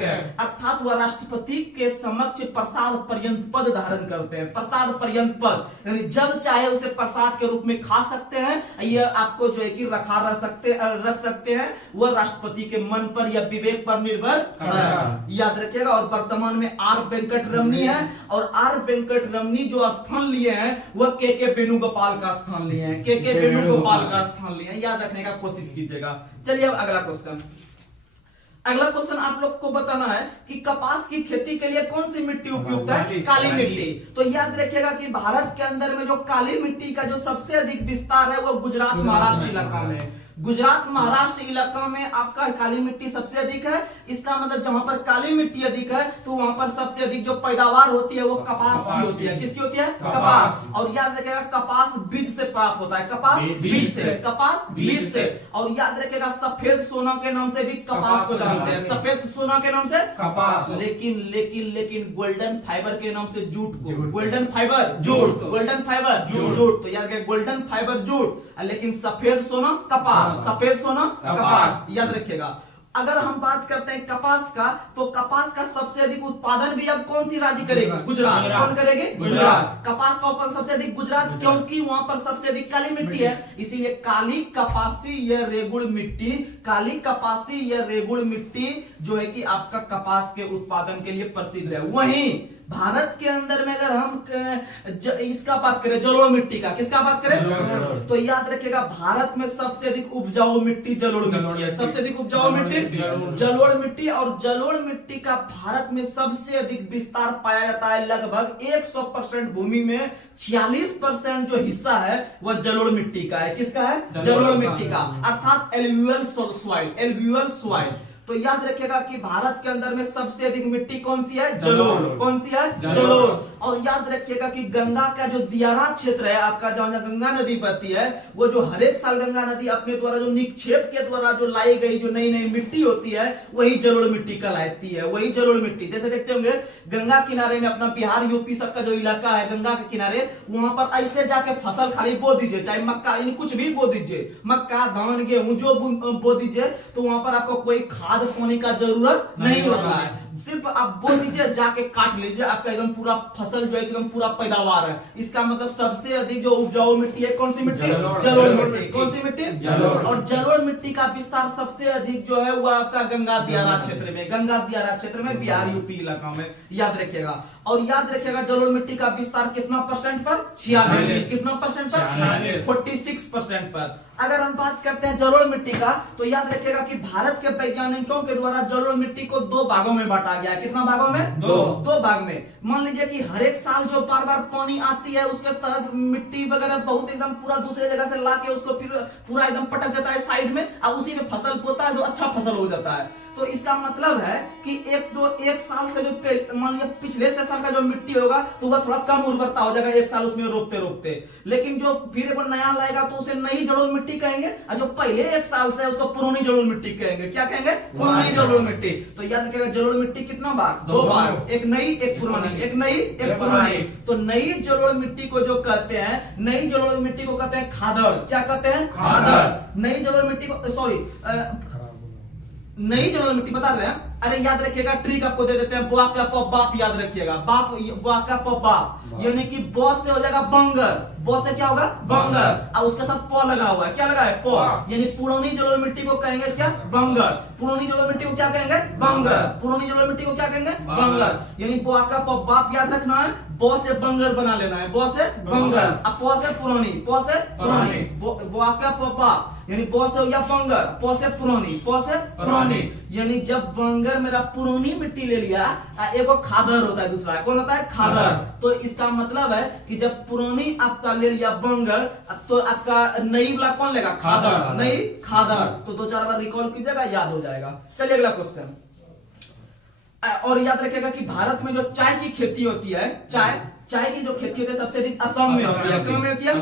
हैं, अर्थात वह राष्ट्रपति के समक्ष प्रसाद पर्यंत पद धारण करते हैं। प्रसाद पर्यंत पद यानी जब चाहे उसे प्रसाद के रूप में खा सकते हैं, ये आपको जो है कि रख सकते हैं, वह राष्ट्रपति के मन पर या विवेक पर निर्भर है। याद रखिएगा। और वर्तमान में आर वेंकट रमनी है, और आर वेंकट रमनी जो स्थान लिए हैं वह के वेणुगोपाल का स्थान लिए हैं। याद रखने का कोशिश कीजिएगा। चलिए अब अगला क्वेश्चन आप लोग को बताना है कि कपास की खेती के लिए कौन सी मिट्टी उपयुक्त है? काली मिट्टी। तो याद रखिएगा कि भारत के अंदर में जो काली मिट्टी का जो सबसे अधिक विस्तार है वो गुजरात महाराष्ट्र इलाका में है। गुजरात महाराष्ट्र इलाका में आपका काली मिट्टी सबसे अधिक है। इसका मतलब जहां पर काली मिट्टी अधिक है तो वहां पर सबसे अधिक जो पैदावार होती है वो कपास की होती है। किसकी होती है? कपास। और याद रखिएगा कपास बीज से प्राप्त होता है, कपास बीज से, कपास बीज से। और याद रखिएगा सफेद सोना के नाम से भी कपास को जानते हैं, सफेद सोना के नाम से कपास। लेकिन लेकिन लेकिन गोल्डन फाइबर के नाम से जूट को, golden fibre jute, golden fibre jute. तो याद रखिएगा गोल्डन फाइबर जूट, लेकिन सफेद सोना कपास, सफेद सोना कपास, याद रखिएगा। अगर हम बात करते हैं कपास का, तो कपास का सबसे अधिक उत्पादन भी अब कौन सी राज्य करेगी? गुजरात। कौन करेगी? गुजरात। कपास का उत्पादन सबसे अधिक गुजरात, क्योंकि वहां पर सबसे अधिक काली मिट्टी है, इसीलिए काली कपासी या रेगुड़ मिट्टी, काली कपासी या रेगुड़ मिट्टी जो है कि आपका कपास के उत्पादन के लिए प्रसिद्ध है। वहीं भारत के अंदर में अगर हम इसका बात करें जलोढ़ मिट्टी का, किसका बात करें? तो याद रखिएगा भारत में सबसे अधिक उपजाऊ मिट्टी जलोढ़ मिट्टी है, सबसे अधिक उपजाऊ मिट्टी जलोढ़ मिट्टी। और जलोढ़ मिट्टी का भारत में सबसे अधिक विस्तार पाया जाता है। लगभग 100% भूमि में 46% जो हिस्सा है वह जलोढ़ मिट्टी का है। किसका है? जलोढ़ मिट्टी का, अर्थात एलुवियल सॉइल, एलुवियल सॉइल। तो याद रखिएगा कि भारत के अंदर में सबसे अधिक मिट्टी कौन सी है? जलोढ़। कौन सी है? जलोढ़। और याद रखिएगा कि गंगा का जो दियारा क्षेत्र है आपका, जहां गंगा नदी बहती है, वो जो हर एक साल गंगा नदी अपने द्वारा जो निक्षेप के द्वारा जो लाई गई जो नई नई मिट्टी होती है वही जलोढ़ मिट्टी कहलाती है, वही जलोढ़ मिट्टी। जैसे देखते होंगे गंगा किनारे में अपना बिहार यूपी सबका जो इलाका है गंगा के किनारे, वहां पर ऐसे जाके फसल खाली बो दीजिए, चाहे मक्का यानी कुछ भी बो दीजिए, मक्का धान गेहूं जो बो दीजिए, तो वहां पर आपको कोई खाद पानी का जरूरत नहीं होता है। सिर्फ आप बो दीजिए, जाके काट लीजिए, आपका एकदम पूरा फसल जो है एकदम पूरा पैदावार है। इसका मतलब सबसे अधिक जो उपजाऊ मिट्टी है कौन सी मिट्टी? जलोढ़ मिट्टी। कौन सी मिट्टी? जलोढ़। और जलोढ़ मिट्टी का विस्तार सबसे अधिक जो है वो आपका गंगा दियारा क्षेत्र में, गंगा दियारा क्षेत्र में बिहार यूपी इलाका में, याद रखिएगा। और याद रखिएगा जलोढ़ मिट्टी का विस्तार कितना परसेंट पर? 46। कितना परसेंट पर? 46% पर। अगर हम बात करते हैं जलोढ़ मिट्टी का, तो याद रखिएगा कि भारत के वैज्ञानिकों के द्वारा जलोढ़ मिट्टी को 2 भागों में बांटा गया है। कितना भागों में? 2 भाग में। मान लीजिए कि हर एक साल जो बार बार पानी आती है उसके तहत मिट्टी वगैरह बहुत एकदम पूरा दूसरे जगह से लाके उसको फिर पूरा एकदम पटक देता है साइड में, और उसी में फसल बोता है, जो अच्छा फसल हो जाता है। तो इसका मतलब है कि एक साल से जो मान लिया पिछले से साल का जो मिट्टी होगा तो वह थोड़ा कम उर्वरता हो जाएगा एक साल उसमें रोकते रोकते, लेकिन जो फिर एक बार नया लाएगा तो उसे नई जलोढ़ मिट्टी कहेंगे, और जो पहले एक साल से उसको पुरानी जलोढ़ मिट्टी कहेंगे। क्या कहेंगे? पुरानी जलोढ़ मिट्टी। तो याद रखिएगा जलोढ़ मिट्टी कितना बार? 2 बार, एक नई एक पुरानी, एक नई एक पुरानी। तो नई जलोढ़ मिट्टी को जो कहते हैं, नई जलोढ़ मिट्टी को कहते हैं खादड़। क्या कहते हैं? खादड़। नई जलोढ़ मिट्टी को, सॉरी नई जलोढ़ मिट्टी बता रहे हैं। अरे याद रखिएगा ट्रिक आपको दे देते हैं, बुआ का प बाप याद रखिएगा, बाप बुआ का प बाप, यानी कि बो से हो जाएगा बंगर, बो से क्या होगा? बंगर, और उसके साथ प लगा हुआ है। क्या लगा है? प। यानी पुरानी जलोढ़ मिट्टी को कहेंगे क्या? बंगर। पुरानी जलोढ़ मिट्टी को क्या कहेंगे? बंगर। पुरानी जलोढ़ मिट्टी को क्या कहेंगे? बंगर। यानी बुआ का प बाप याद रखना है, बो से बंगर बना लेना है, बो से बंगर, अब प से पुरानी, प से पुरानी, बुआ का प बाप यानी बो से हो गया बंगर, प से पुरानी, प से पुरानी। यानी जब बंगर मेरा पुरानी मिट्टी ले लिया, एक खादड़ होता है, दूसरा कौन होता है? खादड़। तो इसका मतलब है कि जब पुरानी आपका ले लिया बंगर, तो आपका नई वाला कौन लेगा? खादड़। नई खादड़। तो 2-4 बार रिकॉल कीजिएगा, याद हो जाएगा। चलिए अगला क्वेश्चन। और याद रखिएगा कि भारत में जो चाय की खेती होती है, चाय की जो खेती होती है सबसे अधिक असम में होती है। क्यों में होती है?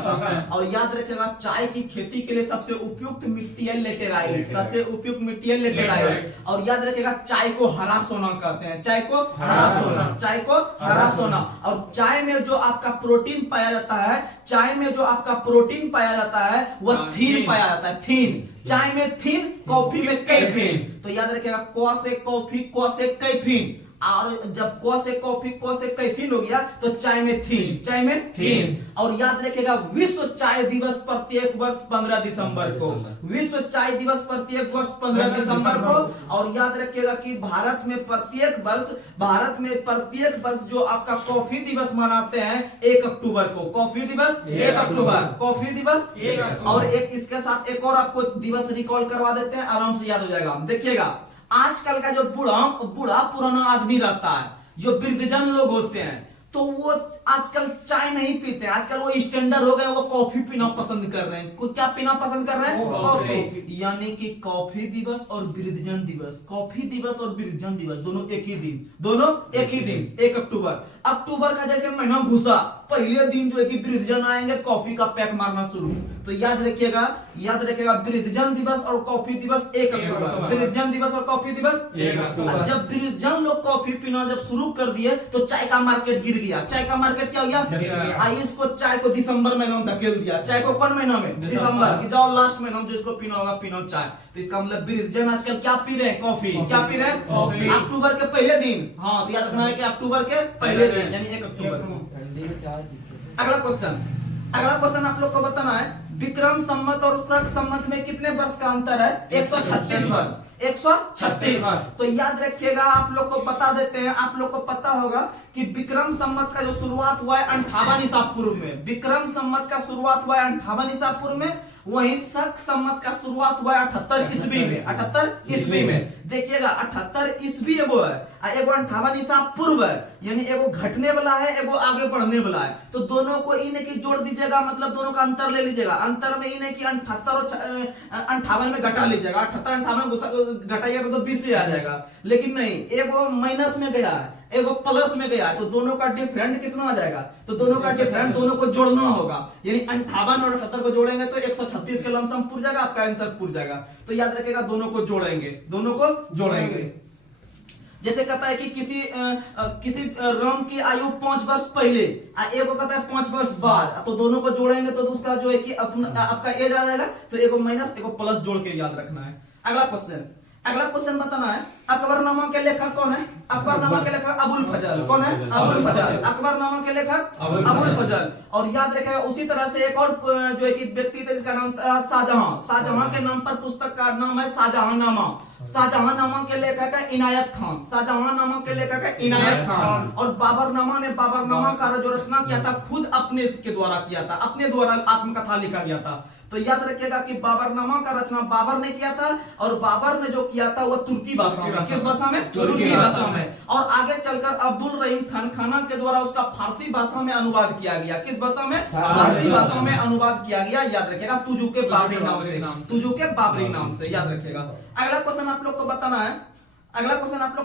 और याद रखिएगा चाय की खेती के लिए सबसे उपयुक्त मिट्टी है लेटेराइट, सबसे उपयुक्त मिट्टी है लेटेराइट। और याद रखिएगा चाय को हरा सोना कहते हैं, चाय को हरा सोना, चाय को हरा सोना। और चाय में जो आपका प्रोटीन पाया जाता है, चाय में जो आपका प्रोटीन पाया जाता है वह थीन पाया जाता है, थीन। चाय में थीन, कॉफी में कैफीन। तो याद रखिएगा क से कॉफी, क से कैफीन। और जब क से कॉफी, क से कैफीन हो गया तो चाय में थीन, चाय में थीन। और याद रखिएगा विश्व चाय दिवस प्रत्येक वर्ष 15 दिसंबर को, विश्व चाय दिवस प्रत्येक वर्ष 15 दिसंबर को। और याद रखिएगा कि भारत में प्रत्येक वर्ष जो आपका कॉफी दिवस मनाते हैं 1 अक्टूबर को, कॉफी दिवस 1 अक्टूबर, कॉफी दिवस 1 अक्टूबर। और एक इसके साथ एक और आपको दिवस रिकॉल करवा देते हैं, आराम से याद हो जाएगा। देखिएगा आजकल का जो बूढ़ा पुराना आदमी रहता है, जो वृद्धजन लोग होते हैं, तो वो आजकल चाय नहीं पीते, आजकल वो स्टैंडर्ड हो गए, वो कॉफी पीना पसंद कर रहे हैं। क्या पीना पसंद कर रहे हैं? कॉफी। यानी कि कॉफी दिवस और वृद्धजन दिवस, कॉफी दिवस और वृद्धजन दिवस दोनों एक ही दिन, दोनों एक ही दिन, 1 अक्टूबर। अक्टूबर का जैसे महीना घुसा, पहले दिन जो है कि वृद्धजन आएंगे, कॉफी का पैक मारना शुरू। तो याद रखिएगा वृद्धजन दिवस और कॉफी दिवस 1 अक्टूबर, वृद्धजन दिवस और कॉफी दिवस 1 अक्टूबर। जब वृद्धजन लोग कॉफी पीना जब शुरू कर दिए तो चाय का मार्केट गिर गया। चाय का मार्केट क्या हो गया? इसको चाय को दिसंबर महीना में धकेल दिया। चाय को कौन महीना में? दिसंबर। कि जाओ लास्ट महीना में जिसको पीना होगा पीना चाय। तो इसका मतलब वृद्धजन आजकल क्या पी रहे हैं? कॉफी। क्या पी रहे हैं? कॉफी। अक्टूबर के पहले दिन। हाँ, तो याद रखना है कि अक्टूबर के पहले दिन यानी 1 अक्टूबर को। अगला क्वेश्चन आप लोग को बताना है, विक्रम संवत और शक संवत में कितने वर्ष का अंतर है? 136 वर्ष। 136। तो याद रखिएगा, आप लोग को बता देते हैं, आप लोग को पता होगा कि विक्रम संवत का जो शुरुआत हुआ है 58 ईसा पूर्व में। विक्रम संवत का शुरुआत हुआ है 58 ईसा पूर्व में। वहीं शक संवत का शुरुआत हुआ है 78 ईस्वी में। 78 ईस्वी में देखिएगा, 78 ईस्वी एगो है, एगो 58 ईसा पूर्व है। यानी एगो घटने वाला है, एगो आगे बढ़ने वाला है। तो दोनों को इन की जोड़ दीजिएगा, मतलब दोनों का अंतर ले लीजिएगा। अंतर में इन की 78 और 58 में घटा लीजिएगा। 78 58 घटाइएगा तो 20 से आ जाएगा। लेकिन नहीं, एगो माइनस में गया है, एगो प्लस में गया है, तो दोनों का डिफरेंट कितना आ जाएगा? तो दोनों का डिफरेंट दोनों को जोड़ना होगा। यानी 58 और 78 को जोड़ेंगे तो 136 के लमसम पूर जाएगा, आपका आंसर पूर जाएगा। तो याद रखिएगा, दोनों को जोड़ेंगे, दोनों को जोड़ेंगे। जैसे कहता है कि किसी राम की आयु 5 वर्ष पहले, एगो कहता है 5 वर्ष बाद, तो दोनों को जोड़ेंगे तो उसका जो है कि आपका एज आ जाएगा। तो एगो माइनस एगो प्लस जोड़ के याद रखना है। अगला क्वेश्चन बताना है, अकबरनामा के लेखक कौन है? अकबरनामा के लेखक अबुल फजल। कौन है? अबुल फजल। अकबरनामा के लेखक अबुल फजल। और याद रखेगा, उसी तरह से एक और जो है कि व्यक्ति थे जिसका नाम था शाहजहां। शाहजहां के नाम पर पुस्तक का नाम है शाहजहांनामा। शाहजहांनामा के लेखक है इनायत खान। शाहजहांनामा के लेखक है इनायत खान। और बाबरनामा ने बाबरनामा का जो रचना किया था खुद अपने के द्वारा किया था, अपने द्वारा आत्मकथा लिखा गया था। तो याद रखिएगा कि बाबरनामा का रचना बाबर ने किया था, और बाबर ने जो किया था वो तुर्की भाषा में। किस भाषा में? तुर्की भाषा में। और आगे चलकर अब्दुल रहीम खान खाना के द्वारा उसका फारसी भाषा में अनुवाद किया गया। किस भाषा में? फारसी भाषा में अनुवाद किया गया। याद रखिएगा, तुजुके बाबरी नाम से, तुजुके बाबरी नाम से याद रखिएगा। अगला क्वेश्चन आप लोग को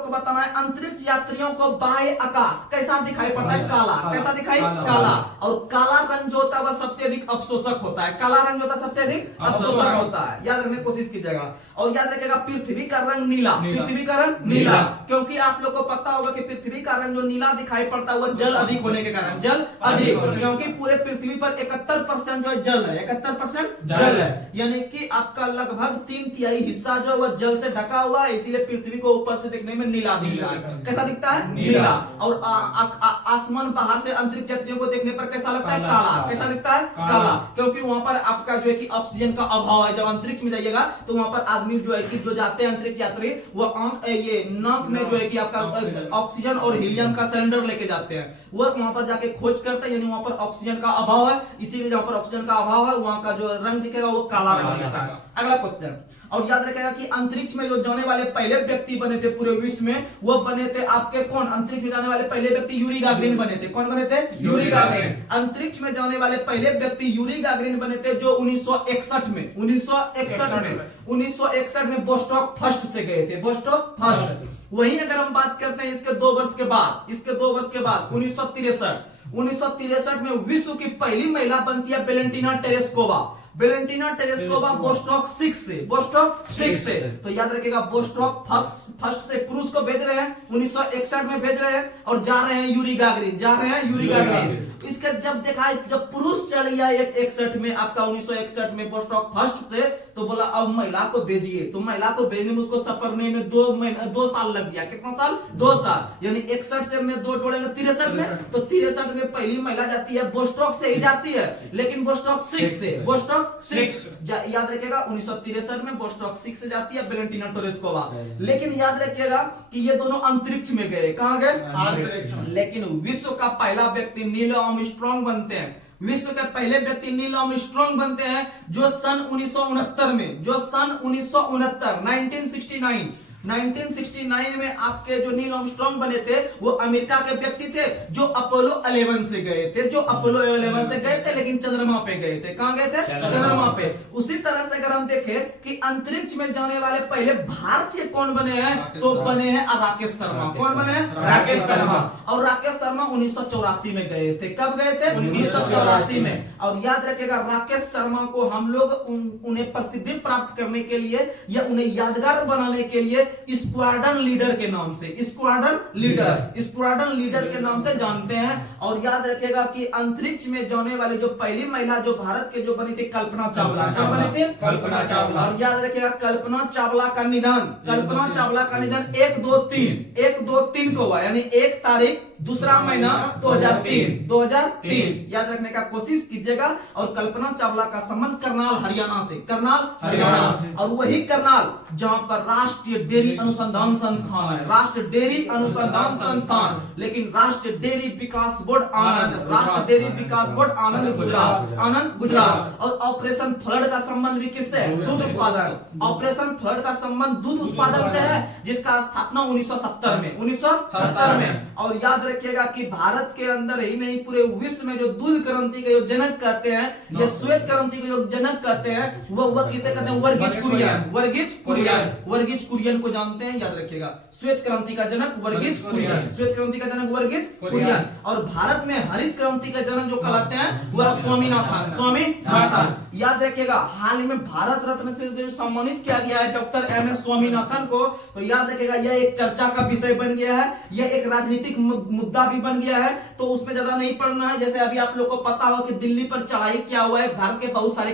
बताना है, अंतरिक्ष यात्रियों को बाह्य आकाश कैसा दिखाई पड़ता है? काला। कैसा दिखाई? काला। और काला रंग जो होता है वह सबसे अधिक अवशोषक होता है। काला रंग जो होता है सबसे अधिक अवशोषक होता है। याद रखने की कोशिश कीजिएगा। और याद रखिएगा, पृथ्वी का रंग नीला। पृथ्वी का रंग नीला, क्योंकि आप लोग को पता होगा कि पृथ्वी का रंग जो नीला दिखाई पड़ता है वह जल अधिक होने के कारण। जल अधिक, क्योंकि पूरे पृथ्वी पर 71% जो है जल है। 71% जल है, यानी कि आपका लगभग 3/3 हिस्सा जो है वह जल से ढका हुआ है। इसीलिए पृथ्वी को ऊपर से देखने में नीला दिखता है। कैसा दिखता है? नीला। और आसमान बाहर से अंतरिक्ष यात्रियों को देखने पर कैसा लगता है? काला। कैसा दिखता है? काला, क्योंकि वहां पर आपका जो है कि ऑक्सीजन का अभाव है। जब अंतरिक्ष में जाइएगा तो वहां पर आदमी जो है कि जो जाते हैं अंतरिक्ष यात्री, वो ये नाक में जो है कि आपका ऑक्सीजन और हीलियम का सिलेंडर लेके जाते हैं। वो वहां पर जाके खोज करते हैं, यानी वहां पर ऑक्सीजन का अभाव है। इसीलिए जहां पर ऑक्सीजन का अभाव है वहां का जो रंग दिखेगा वो काला रंग दिखता है। अगला क्वेश्चन, और याद रखेगा कि अंतरिक्ष में जो जाने वाले पहले व्यक्ति बने थे पूरे विश्व में, वो बने थे आपके कौन? अंतरिक्ष में जाने वाले पहले व्यक्ति यूरी गागरिन बने थे। कौन बने थे? Yuri Gagarin. अंतरिक्ष में जाने वाले पहले व्यक्ति यूरी गागरिन बने थे, जो 1961 में बोस्टॉक फर्स्ट से गए थे। बोस्टॉक फर्स्ट। वहीं अगर हम बात करते हैं इसके 2 वर्ष के बाद 1963 में विश्व की पहली महिला बनती है वेलेंटिना तेरेस्कोवा। वेलेंटिना तेरेस्कोवा बोस्टॉक 6 से। तो याद रखिएगा, बोस्टॉक फर्स्ट से पुरुष को भेज रहे हैं 1961 में भेज रहे हैं, और जा रहे हैं यूरी गागरिन। इसका जब पुरुष चल गया 61 में, आपका 1961 में बोस्टॉक फर्स्ट से, तो बोला अब महिला को भेजिए। तो महिला को भेजने में उसको सफरने में 2 साल लग गया। कितना साल? 2 साल। यानी 61 से में 2 जोड़ेंगे 63 में, तो 63 में पहली महिला जाती है, बोस्टॉक से ही जाती है, लेकिन बोस्टॉक 6 से। बोस्टॉक 6 याद रखिएगा, 1963 में बोस्टॉक 6 से जाती है वेलेंटिना तेरेस्कोवा। लेकिन याद रखिएगा कि ये दोनों अंतरिक्ष में गए। कहां गए? लेकिन विश्व का पहला व्यक्ति नील आर्मस्ट्रांग बनते हैं। विश्व के पहले व्यक्ति नील आर्मस्ट्रांग बनते हैं, जो सन 1969 में, 1969 1969 में आपके जो नील आर्मस्ट्रांग बने थे वो अमेरिका के व्यक्ति थे जो अपोलो 11 से गए थे, लेकिन चंद्रमा पे गए थे। कहां गए थे? चंद्रमा पे। उसी तरह से अगर हम देखें कि अंतरिक्ष में जाने वाले पहले भारतीय कौन बने हैं, तो बने हैं राकेश शर्मा। कौन बने हैं? राकेश शर्मा। और राकेश शर्मा 1984 में गए थे। कब गए थे? 1984 में। और याद रखिएगा राकेश शर्मा को हम लोग उन्हें प्रसिद्धि प्राप्त करने के लिए या उन्हें यादगार बनाने के लिए स्क्वाड्रन लीडर के नाम से, स्क्वाड्रन लीडर के नाम से जानते हैं। और याद रखिएगा कि अंतरिक्ष में जाने वाले जो पहली महिला जो भारत के जो बनी थी कल्पना चावला। क्या बनी थी? कल्पना चावला। और याद रखिएगा कल्पना चावला का निधन 1-2-3 को हुआ, यानी 1 तारीख 2 महीना 2003। याद रखने का कोशिश कीजिएगा। और कल्पना चावला का संबंध करनाल हरियाणा से, और वही करनाल जहां पर राष्ट्रीय डेयरी अनुसंधान संस्थान है, राष्ट्रीय डेयरी अनुसंधान संस्थान, लेकिन राष्ट्रीय डेयरी विकास बोर्ड आनंद, गुजरात। और ऑपरेशन फ्लड का संबंध भी किससे? दूध उत्पादन। ऑपरेशन फ्लड का संबंध दूध उत्पादन से है, जिसका स्थापना 1970 में। और याद रखिएगा कि भारत के अंदर ही नहीं पूरे विश्व में जो दूध क्रांति के जो जनक कहते हैं, ये श्वेत क्रांति के जो जनक कहते हैं, वह किसे कहते हैं? वर्गीज कुरियन को जानते हैं। याद रखिएगा श्वेत क्रांति का जनक वर्गीज कुरियन। और भारत में हरित क्रांति का जनक जो कहलाते हैं वह स्वामीनाथन। याद रखिएगा हाल ही में भारत रत्न से जो सम्मानित किया गया है डॉक्टर एम एस स्वामीनाथन को, तो याद रखिएगा यह एक चर्चा का विषय बन गया है, यह एक राजनीतिक मुद्दा भी बन गया है। तो उसमें ज्यादा नहीं पढ़ना है। जैसे अभी आप लोग को पता हो कि दिल्ली पर चढ़ाई क्या हुआ है, भारत के बहुत सारे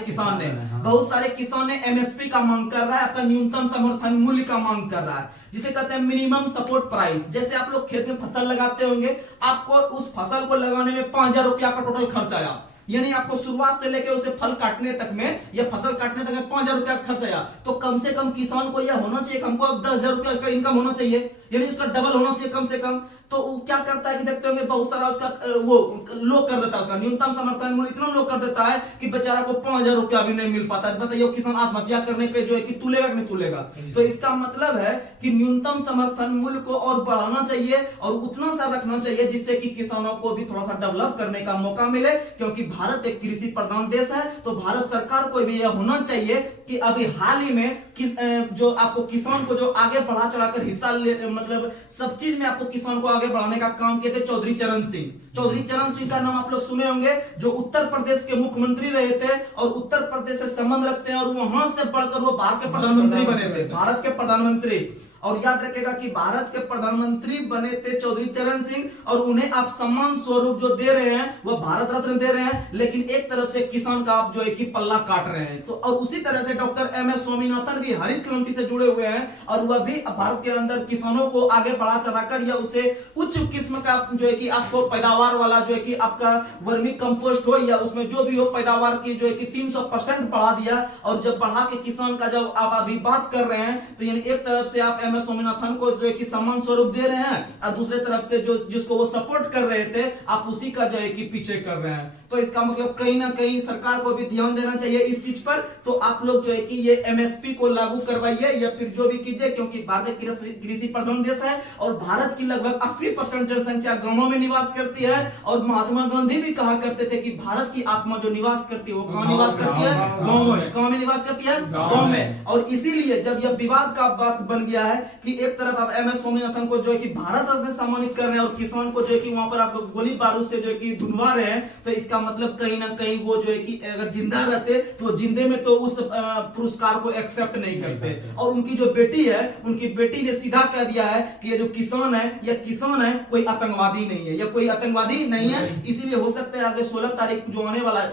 किसान ने एमएसपी का मांग कर रहा है, आपका न्यूनतम समर्थन मूल्य का मांग कर रहा है, जिसे कहते हैं मिनिमम सपोर्ट प्राइस। जैसे आप लोग खेत में फसल लगाते होंगे, आपको उस फसल को लगाने में 5000 रुपया का टोटल खर्च आया, यानी आपको शुरुआत से लेकर उसे फल काटने तक में या फसल काटने तक में 5000 रुपया खर्च आया। तो कम से कम किसान को यह होना चाहिए, हमको अब 10,000 रुपया उसका इनकम होना चाहिए, यानी उसका डबल होना चाहिए कम से कम। तो वो क्या करता है कि देखते होंगे बहुत सारा उसका वो लो कर देता है, उसका न्यूनतम समर्थन मूल्य इतना लो कर देता है कि बेचारा को 5000 रुपया भी नहीं मिल पाता है। बताइए किसान आत्महत्या करने पे जो है कि तुलेगा कि नहीं तुलेगा। तो इसका मतलब है कि न्यूनतम समर्थन मूल्य को और बढ़ाना चाहिए और उतना सा रखना चाहिए जिससे कि किसानों को भी थोड़ा सा डेवलप करने का मौका मिले, क्योंकि भारत एक कृषि प्रधान देश है। तो भारत सरकार को भी यह होना चाहिए कि अभी हाल ही में जो आपको किसान को जो आगे बढ़ा चढ़ाकर हिस्सा मतलब सब चीज में आपको किसान को आगे बढ़ाने का काम किए थे चौधरी चरण सिंह का नाम आप लोग सुने होंगे, जो उत्तर प्रदेश के मुख्यमंत्री रहे थे और उत्तर प्रदेश से संबंध रखते हैं और वहां से बढ़कर वो भारत के प्रधानमंत्री बने थे, भारत के प्रधानमंत्री। और याद रखिएगा कि भारत के प्रधानमंत्री बने थे चौधरी चरण सिंह, और उन्हें आप सम्मान स्वरूप जो दे रहे हैं वह भारत रत्न दे रहे हैं, लेकिन एक तरफ से किसान का आप जो है कि पल्ला काट रहे हैं। तो और उसी तरह से डॉक्टर एम एस स्वामीनाथन भी हरित क्रांति से जुड़े हुए हैं और वह भी भारत के अंदर किसानों को आगे बढ़ा चढ़ाकर या उसे उच्च किस्म का जो है कि आपको पैदावार वाला जो है कि आपका वर्मी कंपोस्ट हो या उसमें जो भी हो पैदावार की जो है कि 300% बढ़ा दिया। और जब बढ़ा के किसान का जब आप अभी बात कर रहे हैं तो यानी एक तरफ से आप एम एस स्वामीनाथन को जो है कि सम्मान स्वरूप दे रहे हैं और दूसरे तरफ से जो जिसको वो सपोर्ट कर रहे थे आप उसी का जो है कि पीछे कर रहे हैं। तो इसका मतलब कहीं ना कहीं सरकार को भी ध्यान देना चाहिए इस चीज पर। तो आप लोग जो है कि ये एमएसपी को लागू करवाइए या फिर जो भी कीजिए, क्योंकि भारत कृषि प्रधान देश है और भारत की लगभग 80% जनसंख्या गांवों में निवास करती है। और महात्मा गांधी भी कहा करते थे कि भारत की आत्मा जो निवास करती है वो कहां निवास करती है? गांव में। गांव में निवास करती है, गांव में। और इसीलिए जब यह विवाद का बात बन गया है कि एक तरफ आप एम एस स्वामीनाथन को जो है कि भारत रत्न से सम्मानित कर रहे हैं और किसान को जो है कि वहां पर आप गोली बारूद से जो है कि धुनवा रहे हैं, तो इसका मतलब कहीं ना कहीं वो जो है कि अगर जिंदा रहते तो जिंदे में तो उस पुरस्कार को एक्सेप्ट नहीं करते। और उनकी जो बेटी है, उनकी बेटी ने सीधा कह दिया है कि ये जो किसान है, ये किसान है, कोई आतंकवादी नहीं है, ये कोई आतंकवादी नहीं है। इसीलिए हो सकता है आगे 16 तारीख जो आने वाला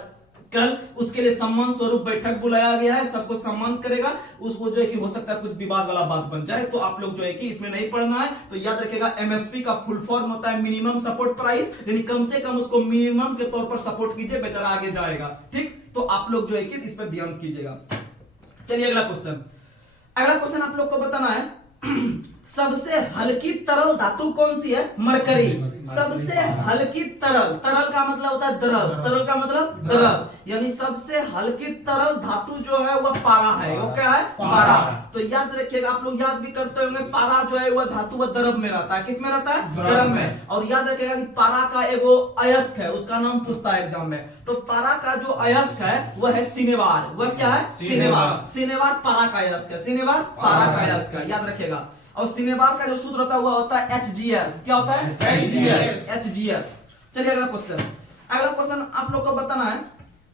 कल उसके लिए सम्मान स्वरूप बैठक बुलाया गया है, सबको सम्मान करेगा। उसको जो है कि हो सकता है कुछ विवाद वाला बात बन जाए, तो आप लोग जो है कि इसमें नहीं पढ़ना है। तो याद रखिएगा एमएसपी का फुल फॉर्म होता है मिनिमम सपोर्ट प्राइस, यानी कम से कम उसको मिनिमम के तौर पर सपोर्ट कीजिए, बेचारा आगे जाएगा। ठीक, तो आप लोग जो है कि इस पर ध्यान कीजिएगा। चलिए अगला क्वेश्चन आप लोग को बताना है सबसे हल्की तरल धातु कौन सी है? मरकरी। सबसे हल्की तरल, तरल का मतलब होता है द्रव, तरल का मतलब द्रव, यानी सबसे हल्की तरल धातु जो है वह पारा है। वो क्या है? पारा। तो याद रखिएगा, आप लोग याद भी करते होंगे, पारा जो है वह धातु वह द्रव में रहता है। किस में रहता है? द्रव में। और याद रखिएगा कि पारा का एगो अयस्क है, उसका नाम पूछता है एग्जाम में। तो पारा का जो अयस्क है वह है सिनेवार। वह क्या है? सिनेवार। सिनेवार पारा का अयस्क है, सिनेवार पारा का अयस्क है, याद रखिएगा। और सिनेवार का जो सूत्र होता है वह होता है HGS। क्या होता है? HGS। HGS। चलिए अगला क्वेश्चन। अगला क्वेश्चन आप लोग को बताना है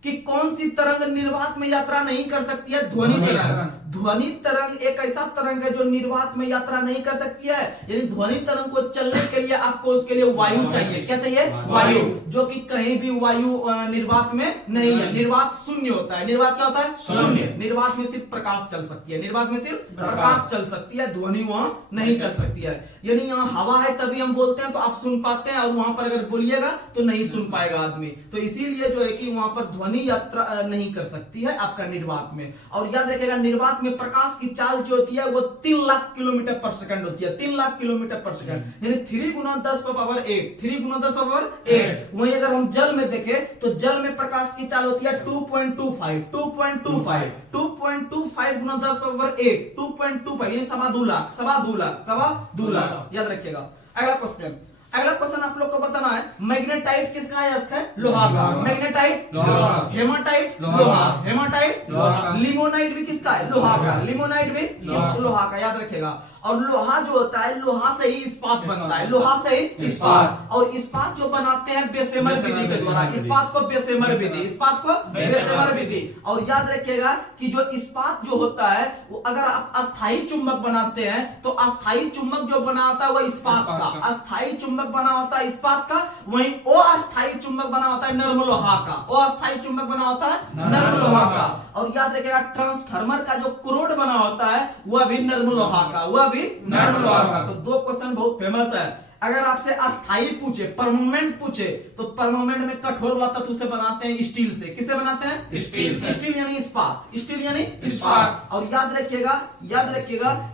कि कौन सी तरंग निर्वात में यात्रा नहीं कर सकती है? ध्वनि तरंग। ध्वनि तरंग एक ऐसा तरंग है जो निर्वात में यात्रा नहीं कर सकती है, यानी ध्वनि तरंग को चलने के लिए आपको उसके लिए वायु चाहिए। क्या चाहिए? वायु, जो कि कहीं भी वायु निर्वात में नहीं है। निर्वात शून्य होता है। निर्वात क्या होता है? शून्य। निर्वात में सिर्फ प्रकाश चल सकती है, निर्वात में सिर्फ प्रकाश चल सकती है, ध्वनि वहां नहीं चल सकती है। यानी यहाँ हवा है तभी हम बोलते हैं तो आप सुन पाते हैं, और वहां पर अगर बोलिएगा तो नहीं सुन पाएगा आदमी। तो इसीलिए जो है कि वहां पर ध्वनि यात्रा नहीं कर सकती है आपका निर्वात में। और याद रखिएगा, निर्वात में प्रकाश की चाल जो होती है वो 3 लाख किलोमीटर पर सेकंड होती है। 3 लाख किलोमीटर पर सेकंड, यानी 3 गुना 10 का पावर 8, 3 गुना 10 का पावर 8। वहीं अगर हम जल में देखें तो जल में प्रकाश की चाल होती है 2.25 गुना 10 का पावर 8, 2.25 यानी 2.25 लाख, 2.25 लाख। याद रखिएगा। अगला क्वेश्चन, अगला क्वेश्चन आप लोग को बताना है, मैग्नेटाइट किसका अयस्क है? लोहा का। मैग्नेटाइट लोहा। हेमाटाइट लोहा। हेमाटाइट लोहा। लिमोनाइट भी किसका है? लोहा का। लिमोनाइट भी किस? लोहा का। याद रखिएगा। और लोहा जो होता है, लोहा से ही इस्पात बनता है, लोहा से ही इस्पात। और इस्पात जो बनाते हैं बेसेमर विधि के द्वारा, इस्पात को बेसेमर विधि, इस्पात को बेसेमर विधि। और याद रखिएगा कि जो इस्पात जो होता है वो अगर आप अस्थायी चुंबक बनाते हैं तो अस्थायी चुंबक जो बना होता है वह इस्पात का, अस्थायी चुंबक बना होता है इस्पात का, वहीं अस्थायी चुंबक बना होता है नर्म लोहा का। अस्थायी चुंबक बना होता है नर्म लोहा का। और याद रखिएगा, ट्रांसफार्मर का जो क्रोड बना होता है वह भी नर्म लोहा का, वह भी नर्म लोहा का। तो 2 क्वेश्चन बहुत फेमस है। अगर आपसे अस्थाई पूछे, परमानेंट पूछे, तो परमानेंट में कठोर वाला तत्व से बनाते हैं स्टील से। किससे बनाते हैं? स्टील से। स्टील यानी इस्पात, स्टील यानी इस्पात। और याद रखिएगा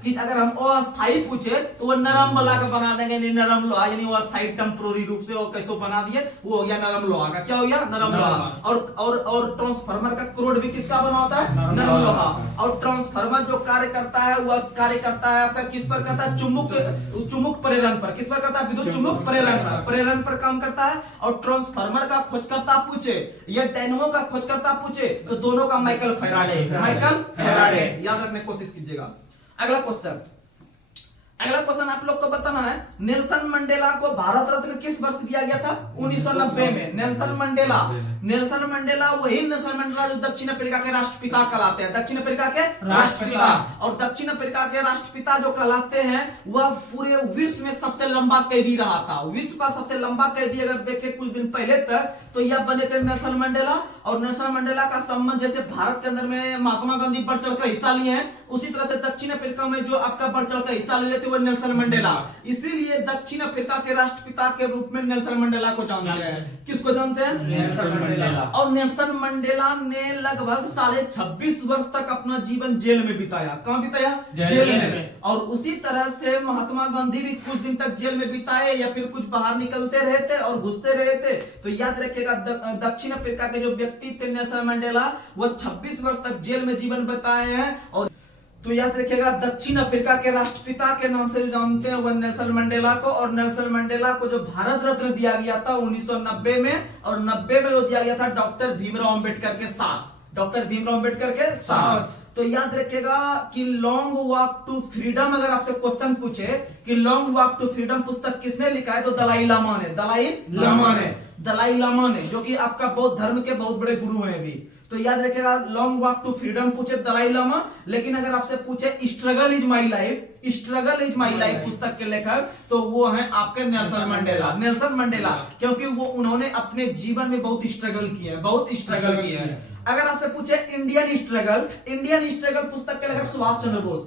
कि अगर हम अस्थाई पूछे तो वो नरम वाला का बना देंगे, नरम लोहा, यानी वो अस्थाई टेम्पोररी रूप से वो कैसे बना दिए, वो हो गया नरम लोहा का। क्या हो गया? नरम लोहा। और ट्रांसफार्मर का क्रोड भी किसका बना होता है? नरम लोहा। और ट्रांसफार्मर जो कार्य करता है वह कार्य करता है आपका किस पर करता है? चुंबक प्रेरण पर। किस पर? विद्युत चुंबक प्रेरण पर काम करता है। और ट्रांसफार्मर का खोजकर्ता पूछे या डायनेमो का खोजकर्ता पूछे तो दोनों का माइकल फैराडे। याद रखने की कोशिश कीजिएगा। अगला क्वेश्चन आप लोग को बताना है, नेल्सन मंडेला को भारत रत्न किस वर्ष दिया गया था? 1990 में। नेल्सन मंडेला वही नेल्सन मंडेला जो दक्षिण अफ्रीका के राष्ट्रपिता कहलाते हैं। दक्षिण अफ्रीका के राष्ट्रपिता। और दक्षिण अफ्रीका के राष्ट्रपिता जो कहलाते हैं वह पूरे विश्व में सबसे लंबा कैदी रहा था। विश्व का सबसे लंबा कैदी अगर देखें कुछ दिन पहले तक तो यह बने थे नेल्सन मंडेला। और नेल्सन मंडेला का संबंध जैसे भारत के अंदर में महात्मा गांधी बढ़ चढ़ कर हिस्सा लिए हैं, उसी तरह से दक्षिण अफ्रीका में जो आपका बढ़ चढ़ कर हिस्सा लिए थे वो नेल्सन मंडेला। इसीलिए दक्षिण अफ्रीका के राष्ट्रपिता के रूप में नेल्सन मंडेला को जानते हैं। किसको जानते हैं? Nelson Mandela. और नेल्सन मंडेला ने लगभग 26.5 वर्ष तक अपना जीवन जेल में बिताया। कहां बिताया? जेल में। और उसी तरह से महात्मा गांधी भी कुछ दिन तक जेल में बिताए या फिर कुछ बाहर निकलते रहे थे और घुसते रहे थे। तो याद रखिएगा, दक्षिण अफ्रीका के जो व्यक्ति थे नेल्सन मंडेला, वो 26 वर्ष तक जेल में जीवन बिताए हैं। और तो याद रखिएगा, दक्षिण अफ्रीका के राष्ट्रपिता के नाम से जानते हैं वह नेल्सन मंडेला को। और नेल्सन मंडेला को जो भारत रत्न दिया गया था 1990 में, और 90 में जो दिया गया था डॉक्टर भीमराव अंबेडकर के साथ। डॉक्टर भीमराव अंबेडकर के साथ। तो याद रखिएगा कि लॉन्ग वॉक टू फ्रीडम, अगर आपसे क्वेश्चन पूछे कि लॉन्ग वॉक टू फ्रीडम पुस्तक किसने लिखा है तो दलाई लामा ने, जो कि आपका बौद्ध धर्म के बहुत बड़े गुरु हैं भी। तो याद रखिएगा, लॉन्ग वॉक टू फ्रीडम पूछे दलाई लामा। लेकिन अगर आपसे पूछे स्ट्रगल इज माई लाइफ पुस्तक के लेखक तो वो हैं आपके नेल्सन मंडेला। क्योंकि वो उन्होंने अपने जीवन में बहुत स्ट्रगल किए हैं। अगर आपसे पूछे इंडियन स्ट्रगल पुस्तक के लेखक सुभाष चंद्र बोस।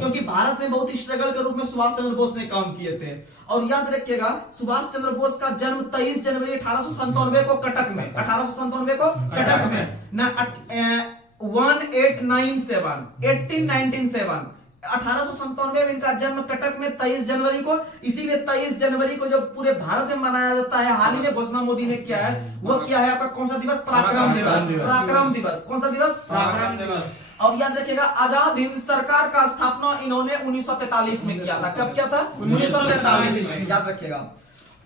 क्योंकि भारत में बहुत स्ट्रगल के रूप में सुभाष चंद्र बोस ने काम किए थे। और याद रखिएगा, सुभाष चंद्र बोस का जन्म 23 जनवरी 1897 को कटक में 1897 1897 में इनका जन्म कटक में 23 जनवरी को, इसीलिए 23 जनवरी को जो पूरे भारत में मनाया जाता है, हाल ही में घोषणा मोदी ने किया है, वो क्या है आपका कौन सा दिवस? पराक्रम दिवस। पराक्रम दिवस। कौन सा दिवस? पराक्रम दिवस। और याद रखिएगा आजाद हिंद सरकार का स्थापना इन्होंने 1943 में किया था। कब किया था? 1943 में, याद रखिएगा।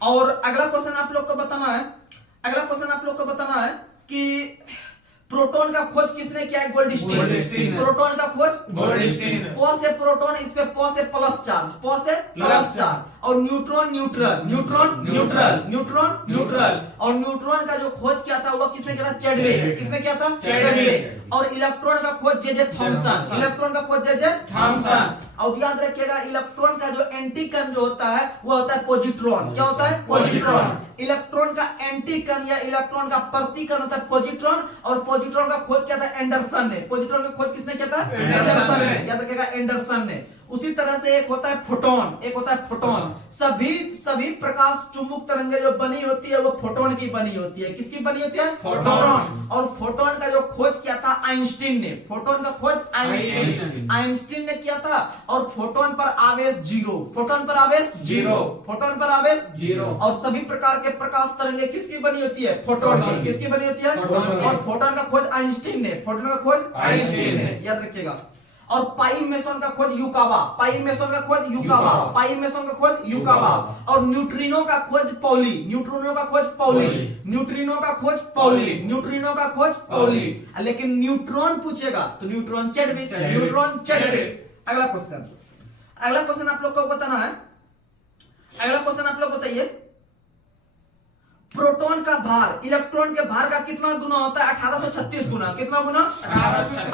और अगला क्वेश्चन आप लोग को बताना है, अगला क्वेश्चन आप लोग को बताना है कि प्रोटॉन का खोज किसने किया है? गोल्डस्टीन। प्रोटॉन का खोज गोल्डस्टीन। प से प्रोटॉन, इस पे प से प्लस चार्ज, प से प्लस चार्ज। और neutron neutral, neutron neutral, neutron neutral. और न्यूट्रॉन का जो खोज किया था वो किसने किया था? चैडविक। किसने किया था? चैडविक। और इलेक्ट्रॉन का खोज जे थॉमसन। इलेक्ट्रॉन का खोज जे थॉमसन। और याद रखिएगा इलेक्ट्रॉन का जो एंटी कण जो होता है वो होता है पॉजिट्रॉन। क्या होता है? पॉजिट्रॉन। इलेक्ट्रॉन का एंटी कण या इलेक्ट्रॉन का प्रतिकण होता है पॉजिट्रॉन। और पॉजिट्रॉन का खोज किया था एंडरसन ने। पॉजिट्रॉन का खोज किसने किया था? एंडरसन ने। याद रखिएगा एंडरसन ने। उसी तरह से एक होता है फोटोन, एक होता है फोटोन। सभी प्रकाश चुंबक तरंगे जो बनी होती है वो फोटोन की बनी होती है। किसकी बनी होती है? फोटोन। और फोटोन का जो खोज किया था आइंस्टीन ने। फोटोन का खोज आइंस्टीन ने किया था। और फोटोन पर आवेश 0, फोटोन पर आवेश 0, फोटोन पर आवेश 0। और सभी प्रकार के प्रकाश तरंगे किसकी बनी होती है? फोटोन की। किसकी बनी होती है? और फोटोन का खोज आइंस्टीन ने। फोटोन का खोज आइंस्टीन ने, याद रखिएगा। और पाई मेसोन का खोज युकावा। पाई मेसोन का खोज युकावा। पाई मेसोन का खोज युकावा। और न्यूट्रिनो का खोज पौली। न्यूट्रिनो का खोज पौली। न्यूट्रिनो का खोज पौली। न्यूट्रिनो का खोज पौली। लेकिन न्यूट्रॉन पूछेगा तो न्यूट्रॉन चैडविक। Neutron Chadwick. अगला क्वेश्चन, अगला क्वेश्चन आप लोग को बताना है। अगला क्वेश्चन आप लोग बताइए, प्रोटॉन का भार इलेक्ट्रॉन के भार का कितना गुना होता है? 1836 गुना। कितना गुना?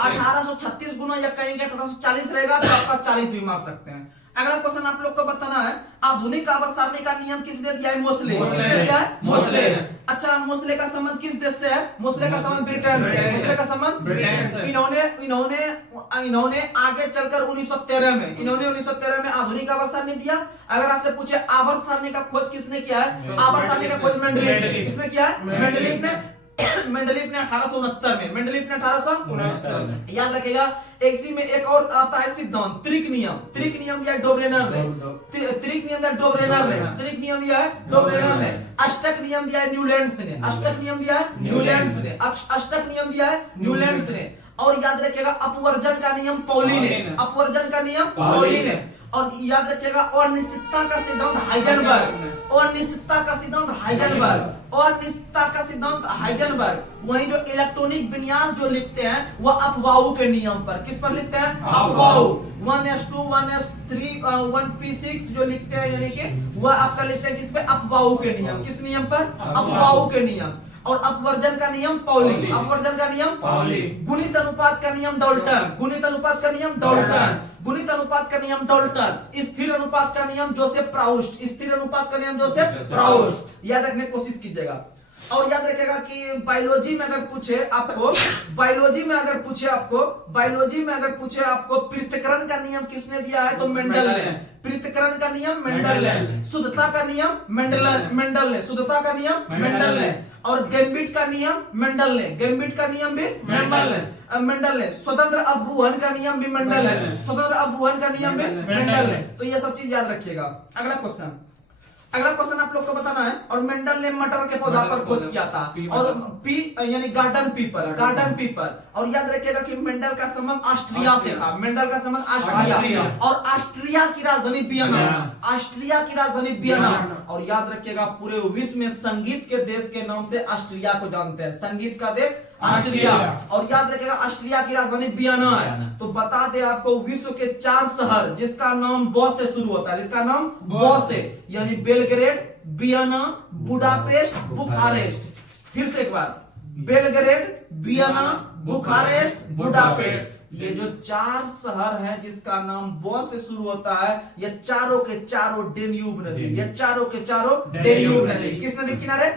1836 गुना, या कहेंगे 1840 रहेगा तो आपका 40 भी मार सकते हैं। अगला क्वेश्चन आप लोग को बताना है, आधुनिक आवर्त सारणी का नियम किसने दिया है? मोसले। किसने दिया है? मोसले। अच्छा, मोसले का संबंध किस देश से है? मोसले का संबंध ब्रिटेन से। मोसले का संबंध ब्रिटेन से। इन्होंने आगे चलकर 1913 में आधुनिक आवर्त सारणी दिया। अगर आपसे पूछे आवर्त सारणी का खोज किसने किया है? आवर्त सारणी का खोज मेंडलीफ ने। किसने किया है? मेंडलीफ ने। मेंडलीफ ने 1869 में। मेंडलीफ ने 1869 में। याद रखिएगा। इसी में एक और आता है सिद्धांत, त्रिक नियम। त्रिक नियम दिया है डोब्रेनर ने। त्रिक नियम दिया है डोब्रेनर ने। त्रिक नियम दिया है डोब्रेनर ने। अष्टक नियम दिया है न्यूलैंड्स ने। अष्टक नियम दिया है न्यूलैंड्स ने। अष्टक नियम दिया है न्यूलैंड्स ने। और याद रखिएगा अपवर्जन का नियम पॉली ने। अपवर्जन का नियम पॉली ने। और याद रखिएगा अनिश्चितता का सिद्धांत हाइजेनबर्ग। अनिश्चितता का सिद्धांत हाइजेनबर्ग। अनिश्चितता का सिद्धांत हाइजेनबर्ग। वही जो इलेक्ट्रॉनिक विन्यास जो लिखते हैं वो अपवाऊ के नियम पर। किस पर लिखते हैं? अपवाऊ। 1s2 1s3 1p6 जो लिखते हैं, यानी कि वह आपका लिखते हैं किस पे? अपवाऊ के नियम। किस नियम पर? अपवाऊ के नियम। और अपवर्जन का नियम पॉली। अपवर्जन का नियम पॉली। गुणित अनुपात का नियम डाल्टन। गुणित अनुपात का नियम डाल्टन। गुणित अनुपात का नियम डाल्टन। स्थिर अनुपात का नियम जोसेफ प्राउस्ट। स्थिर अनुपात का नियम जोसेफ प्राउस्ट। याद रखने की कोशिश कीजिएगा। और याद रखिएगा कि बायोलॉजी में अगर पूछे आपको, बायोलॉजी में अगर पूछे आपको पृथक्करण का नियम किसने दिया है? तो मेंडल ने। पृथक्करण का नियम मेंडल ने। शुद्धता का नियम मेंडल ने। शुद्धता का नियम मेंडल ने। और गैम्बिट का नियम मेंडल ने। गैम्बिट का नियम भी मेंडल ने। स्वतंत्र अपरूहन का नियम भी मेंडल ने। स्वतंत्र अपरूहन का नियम भी मेंडल ने। तो ये सब चीज याद रखिएगा। अगला क्वेश्चन, अगला क्वेश्चन आप लोग को बताना है। और मेंडल ने मटर के पौधा पर खोज किया था। और पी यानी गार्डन पीपल। Garden people. और याद रखिएगा कि मेंडल का संबंध ऑस्ट्रिया से था। मेंडल का संबंध ऑस्ट्रिया। और ऑस्ट्रिया की राजधानी वियना। ऑस्ट्रिया की राजधानी वियना। और याद रखिएगा पूरे विश्व में संगीत के देश के नाम से ऑस्ट्रिया को जानते हैं। संगीत का देश ऑस्ट्रिया। और याद रखिएगा ऑस्ट्रिया की राजधानी वियना है। तो बता दे आपको विश्व के 4 शहर जिसका नाम बॉ से शुरू होता है। जिसका नाम बॉ से, यानी बेलग्रेड, वियना, बुडापेस्ट, बुखारेस्ट। फिर से एक बार, बेलग्रेड, वियना, बुखारेस्ट, बुडापेस्ट। ये जो 4 शहर हैं जिसका नाम बॉ से शुरू होता है, ये चारों के चारों डेन्यूब नदी। ये चारों के चारों डेन्यूब नदी। किस नदी के किनारे?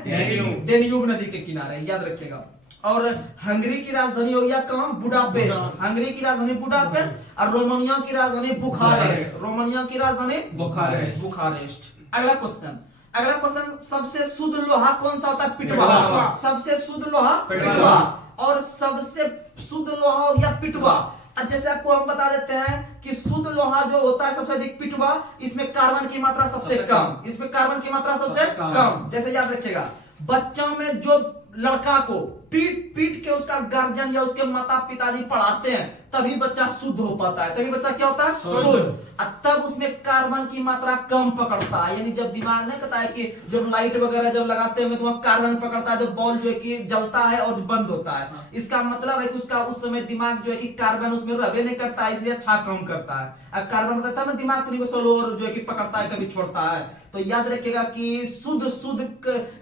डेन्यूब नदी के किनारे। याद रखिएगा। और हंगरी की राजधानी हो गया कहां? बुडापेस्ट। हंगरी की राजधानी बुडापेस्ट। और रोमानिया की राजधानी बुखारेस्ट। रोमानिया की राजधानी बुखारेस्ट। अगला क्वेश्चन, अगला क्वेश्चन, सबसे शुद्ध लोहा कौन सा होता है? पिटवा। सबसे शुद्ध लोहा पिटवा। और सबसे शुद्ध लोहा हो गया पिटवा। जैसे आपको हम बता देते हैं कि शुद्ध लोहा जो होता है सबसे अधिक पिटवा, इसमें कार्बन की मात्रा सबसे कम, इसमें कार्बन की मात्रा सबसे कम। जैसे याद रखिएगा, बच्चों में जो लड़का को पीट पीट के उसका गार्जियन या उसके माता पिताजी पढ़ाते हैं, तभी बच्चा शुद्ध हो पाता है, तभी बच्चा क्या होता है, शुद्ध। तब उसमें कार्बन की मात्रा कम पकड़ता है। यानी जब दिमाग नहीं कहता है कि जब लाइट वगैरह जब लगाते हैं तो वहां कार्बन पकड़ता है, तो बॉल जो है कि जलता है और बंद होता है। इसका मतलब है कि उसका उस समय दिमाग जो है कि कार्बन उसमें रहे नहीं करता है, इसलिए अच्छा काम करता है। कार्बन बताता है ना, दिमाग को स्लो और जो है कि पकड़ता है, कभी छोड़ता है। तो याद रखिएगा कि शुद्ध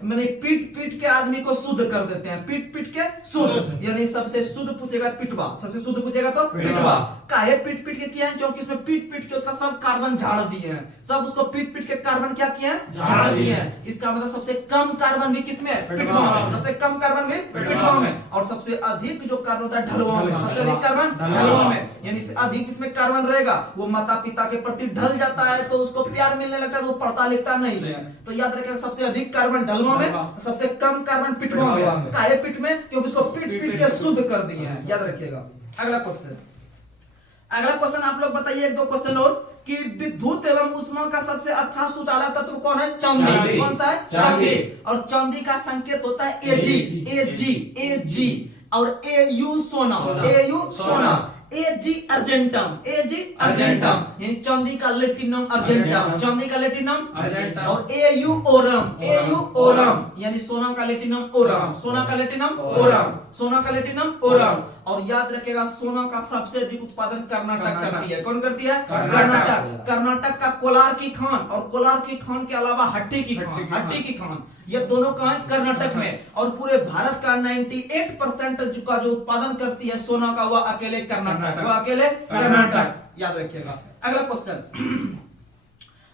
मैंने पीट पीट के आदमी को शुद्ध कर देते हैं, पीट पीट के शुद्ध। यानी सबसे शुद्ध पूछेगा पिटवा, सबसे शुद्ध पूछेगा तो पिटवा। काहे पीट पीट के किया है? क्योंकि इसमें पीट पीट के उसका सब कार्बन झाड़ दिए हैं, सब उसको पीट पीट के कार्बन क्या किए हैं, झाड़ दिए हैं। इसका मतलब सबसे कम कार्बन भी किसमें है, पिटवा में। सबसे कम कार्बन भी पिटवा में, और सबसे अधिक जो कार्बन होता है ढलुआ में, सबसे अधिक कार्बन ढलुआ में। यानी अधिक इसमें कार्बन रहेगा, वो माता पिता के प्रति ढल जाता है, तो उसको प्यार मिलने लगता है, तो वो पढ़ता लिखता नहीं है। तो याद रखिएगा, सबसे अधिक कार्बन ढलुआ में, सबसे कम कार्बन पिटवा में। काहे पिट में? क्योंकि उसको पीट पीट के शुद्ध कर दिए हैं। याद रखिएगा। अगला क्वेश्चन, अगला क्वेश्चन आप लोग बताइए, एक दो क्वेश्चन और, कि विद्युत एवं ऊष्मा का सबसे अच्छा सुचालक तत्व कौन है? चांदी। कौन सा है? चांदी। और चांदी का संकेत होता है एजी, एजी, एजी। और एयू सोना, एयू सोना। एजी अर्जेंटम, एजी अर्जेंटम, यानी चांदी का लेटिनम अर्जेंटम, चांदी का लेटिनम अर्जेंटम। और एयू ओरम, एयू ओरम, यानी सोना का लेटिनम ओरम, सोना का लेटिनम ओरम, सोना का लेटिनम ओरम। और याद रखिएगा, सोना का सबसे अधिक उत्पादन कर्नाटक करती है। कौन करती है? कर्नाटक। कर्नाटक का कोलार की खान, और कोलार की खान के अलावा हट्टी की खान, हट्टी की खान, ये दोनों कहां है? कर्नाटक में। और पूरे भारत का 98% का जो उत्पादन करती है सोना का, वह अकेले कर्नाटक, वह अकेले कर्नाटक। याद रखिएगा। अगला क्वेश्चन,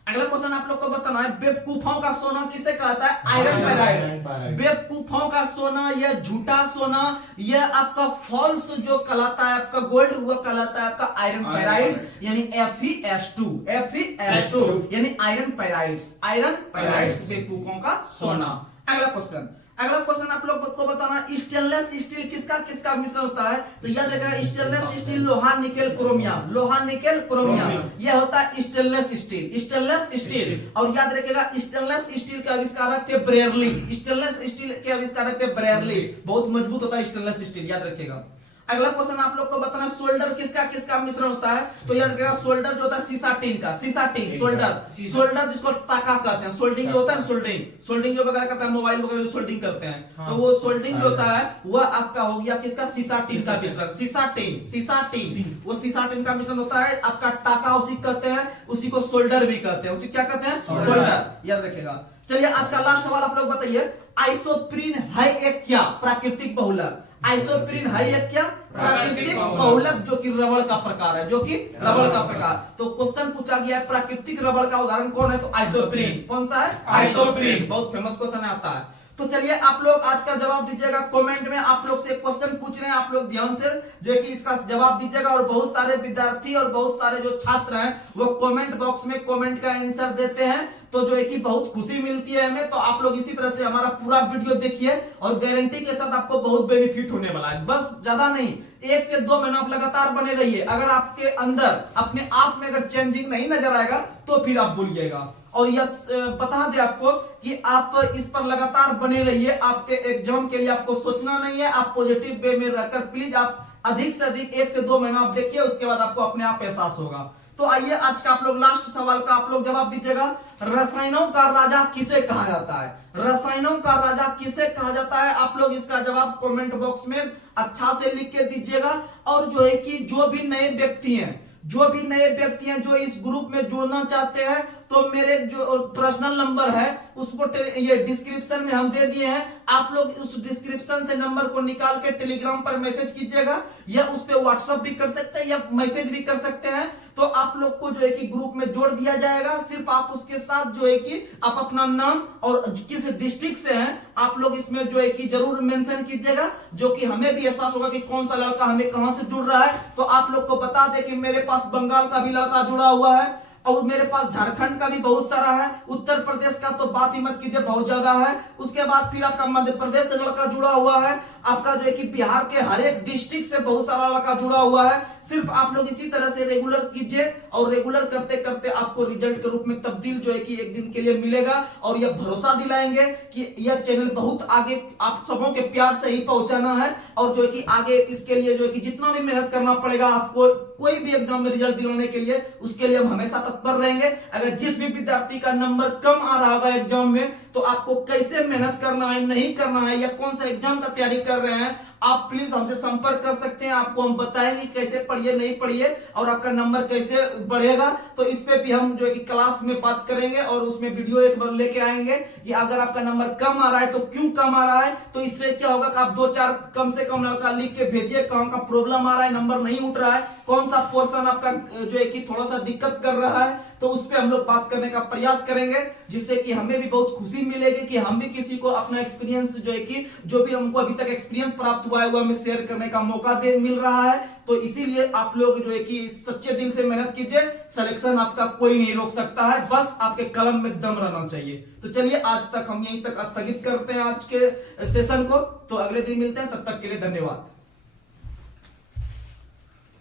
अगला क्वेश्चन आप लोग को बताना है, बेवकूफों का सोना किसे कहता है? आयरन पैराइड्स। बेवकूफों का सोना, यह झूठा सोना, यह आपका फॉल्स जो कहलाता है आपका गोल्ड, वह कहलाता है आपका आयरन पैराइड्स, यानी FeS2, FeS2 यानी आयरन पैराइड्स, आयरन पैराइड्स बेवकूफों का सोना। अगला क्वेश्चन, अगला क्वेश्चन आप लोग को बताना, स्टेनलेस स्टील किसका किसका मिश्रण होता है? तो याद रखिएगा, स्टेनलेस स्टील लोहा निकेल क्रोमियम, लोहा निकेल क्रोमियम, यह होता है स्टेनलेस स्टील, स्टेनलेस स्टील। और याद रखिएगा, स्टेनलेस स्टील के आविष्कारक थे ब्रेयरली, स्टेनलेस स्टील के आविष्कारक थे ब्रेयरली। बहुत मजबूत होता है स्टेनलेस स्टील, याद रखिएगा। अगला क्वेश्चन आप लोग को बताना, सोल्डर किसका किसका मिश्रण होता है? तो याद रखिएगा, सोल्डर जो होता है सीसा टीन का, सीसा टीन, सोल्डर, सोल्डर जिसको टाका कहते हैं, सोल्डिंग जो होता है ना, सोल्डिंग, सोल्डिंग जो वगैरह करता है, मोबाइल वगैरह सोल्डिंग करते हैं, तो वो सोल्डिंग जो होता है वह आपका हो गया किसका? सीसा टीन का मिश्रण, सीसा टीन, सीसा टीन, वो सीसा टीन का मिश्रण होता है आपका टाका, उसी कहते हैं, उसी को सोल्डर भी कहते हैं, उसी क्या कहते हैं? सोल्डर। याद रखिएगा। चलिए आज का लास्ट सवाल आप लोग बताइए, आइसोप्रीन है एक क्या? प्राकृतिक बहुलक। आइसोप्रीन है एक क्या? प्राकृतिक बहुलक, जो कि रबड़ का प्रकार है, जो कि रबड़ का प्रकार। तो क्वेश्चन पूछा गया है, प्राकृतिक रबड़ का उदाहरण कौन है? तो आइसोप्रीन। कौन सा है? आइसोप्रीन। बहुत फेमस क्वेश्चन आता है। तो चलिए आप लोग आज का जवाब दीजिएगा कमेंट में। आप लोग से क्वेश्चन पूछ रहे हैं, आप लोग ध्यान से जो है कि इसका जवाब दीजिएगा। और बहुत सारे विद्यार्थी और बहुत सारे जो छात्र हैं वो कमेंट बॉक्स में कमेंट का आंसर देते हैं, तो जो है कि बहुत खुशी मिलती है हमें। तो आप लोग इसी तरह से हमारा पूरा वीडियो देखिए, और गारंटी के साथ आपको बहुत बेनिफिट होने वाला है। बस ज्यादा नहीं, 1 से 2 महीना आप लगातार बने रहिए। अगर आपके अंदर अपने आप में अगर चेंजिंग नहीं नजर आएगा तो फिर आप भूलिएगा। और यह बता दे आपको कि आप इस पर लगातार बने रहिए। आपके एग्जाम के लिए आपको सोचना नहीं है, आप पॉजिटिव वे में रहकर प्लीज आप अधिक से अधिक 1 से 2 महीना आप देखिए, उसके बाद आपको अपने आप एहसास होगा। तो आइए आज का आप लोग लास्ट सवाल का आप लोग जवाब दीजिएगा, रसायनों का राजा किसे कहा जाता है? रसायनों का राजा किसे कहा जाता है? आप लोग इसका जवाब कमेंट बॉक्स में अच्छा से लिख के दीजिएगा। और जो है कि जो भी नए व्यक्ति हैं, जो भी नए व्यक्ति हैं जो इस ग्रुप में जुड़ना चाहते हैं, तो मेरे जो पर्सनल नंबर है उसको ये डिस्क्रिप्शन में हम दे दिए हैं। आप लोग उस डिस्क्रिप्शन से नंबर को निकाल के टेलीग्राम पर मैसेज कीजिएगा, या उस पे व्हाट्सएप भी कर सकते हैं, या मैसेज भी कर सकते हैं। तो आप लोग को जो है कि ग्रुप में जोड़ दिया जाएगा। सिर्फ आप उसके साथ जो है कि आप अपना नाम और किस डिस्ट्रिक्ट से हैं आप लोग इसमें जो है कि जरूर मेंशन कीजिएगा, जो कि हमें भी एहसास होगा कि कौन सा लड़का हमें कहां से जुड़ रहा है। तो आप लोग को बता दें कि मेरे पास बंगाल का भी लड़का जुड़ा हुआ है, और मेरे पास झारखंड का भी बहुत सारा है, उत्तर प्रदेश का तो बात ही मत कीजिए, बहुत ज्यादा है। उसके बाद फिर आपका मध्य प्रदेश से लड़का जुड़ा हुआ है, आपका जो है कि बिहार के हर एक डिस्ट्रिक्ट से बहुत सारा लड़का जुड़ा हुआ है। सिर्फ आप लोग इसी तरह से रेगुलर कीजिए और रेगुलर करते करते आपको रिजल्ट के रूप में तब्दील जो है कि एक दिन के लिए मिलेगा। और यह भरोसा दिलाएंगे कि यह चैनल बहुत आगे आप सबों के प्यार से ही पहुंचाना है। और जो है कि आगे इसके लिए जो है कि जितना भी मेहनत करना पड़ेगा आपको कोई भी एग्जाम में रिजल्ट दिलाने के लिए, उसके लिए हम हमेशा तत्पर रहेंगे। अगर जिस भी विद्यार्थी का नंबर कम आ रहा होगा एग्जाम में, तो आपको कैसे मेहनत करना है, नहीं करना है, या कौन सा एग्जाम का तैयारी कर रहे हैं, आप प्लीज हमसे संपर्क कर सकते हैं। आपको हम बताएंगे कैसे पढ़िए, नहीं पढ़िए और आपका नंबर कैसे बढ़ेगा। तो इस पे भी हम जो है कि क्लास में बात करेंगे और उसमें वीडियो एक बार लेके आएंगे कि अगर आपका नंबर कम आ रहा है तो क्यों कम आ रहा है। तो इससे क्या होगा कि आप 2-4 कम से कम लड़का लिख के भेजिए कौन का प्रॉब्लम आ रहा है, नंबर नहीं उठ रहा है, कौन सा पोर्शन आपका जो है कि थोड़ा सा दिक्कत कर रहा है। तो उस पर हम लोग बात करने का प्रयास करेंगे, जिससे कि हमें भी बहुत खुशी मिलेगी कि हम भी किसी को अपना एक्सपीरियंस जो है कि जो भी हमको अभी तक एक्सपीरियंस प्राप्त हुआ है वो हमें शेयर करने का मौका मिल रहा है। तो इसीलिए आप लोग जो है कि सच्चे दिल से मेहनत कीजिए, सिलेक्शन आपका कोई नहीं रोक सकता है, बस आपके कलम में दम रहना चाहिए। तो चलिए आज तक हम यहीं तक स्थगित करते हैं आज के सेशन को। तो अगले दिन मिलते हैं, तब तक के लिए धन्यवाद।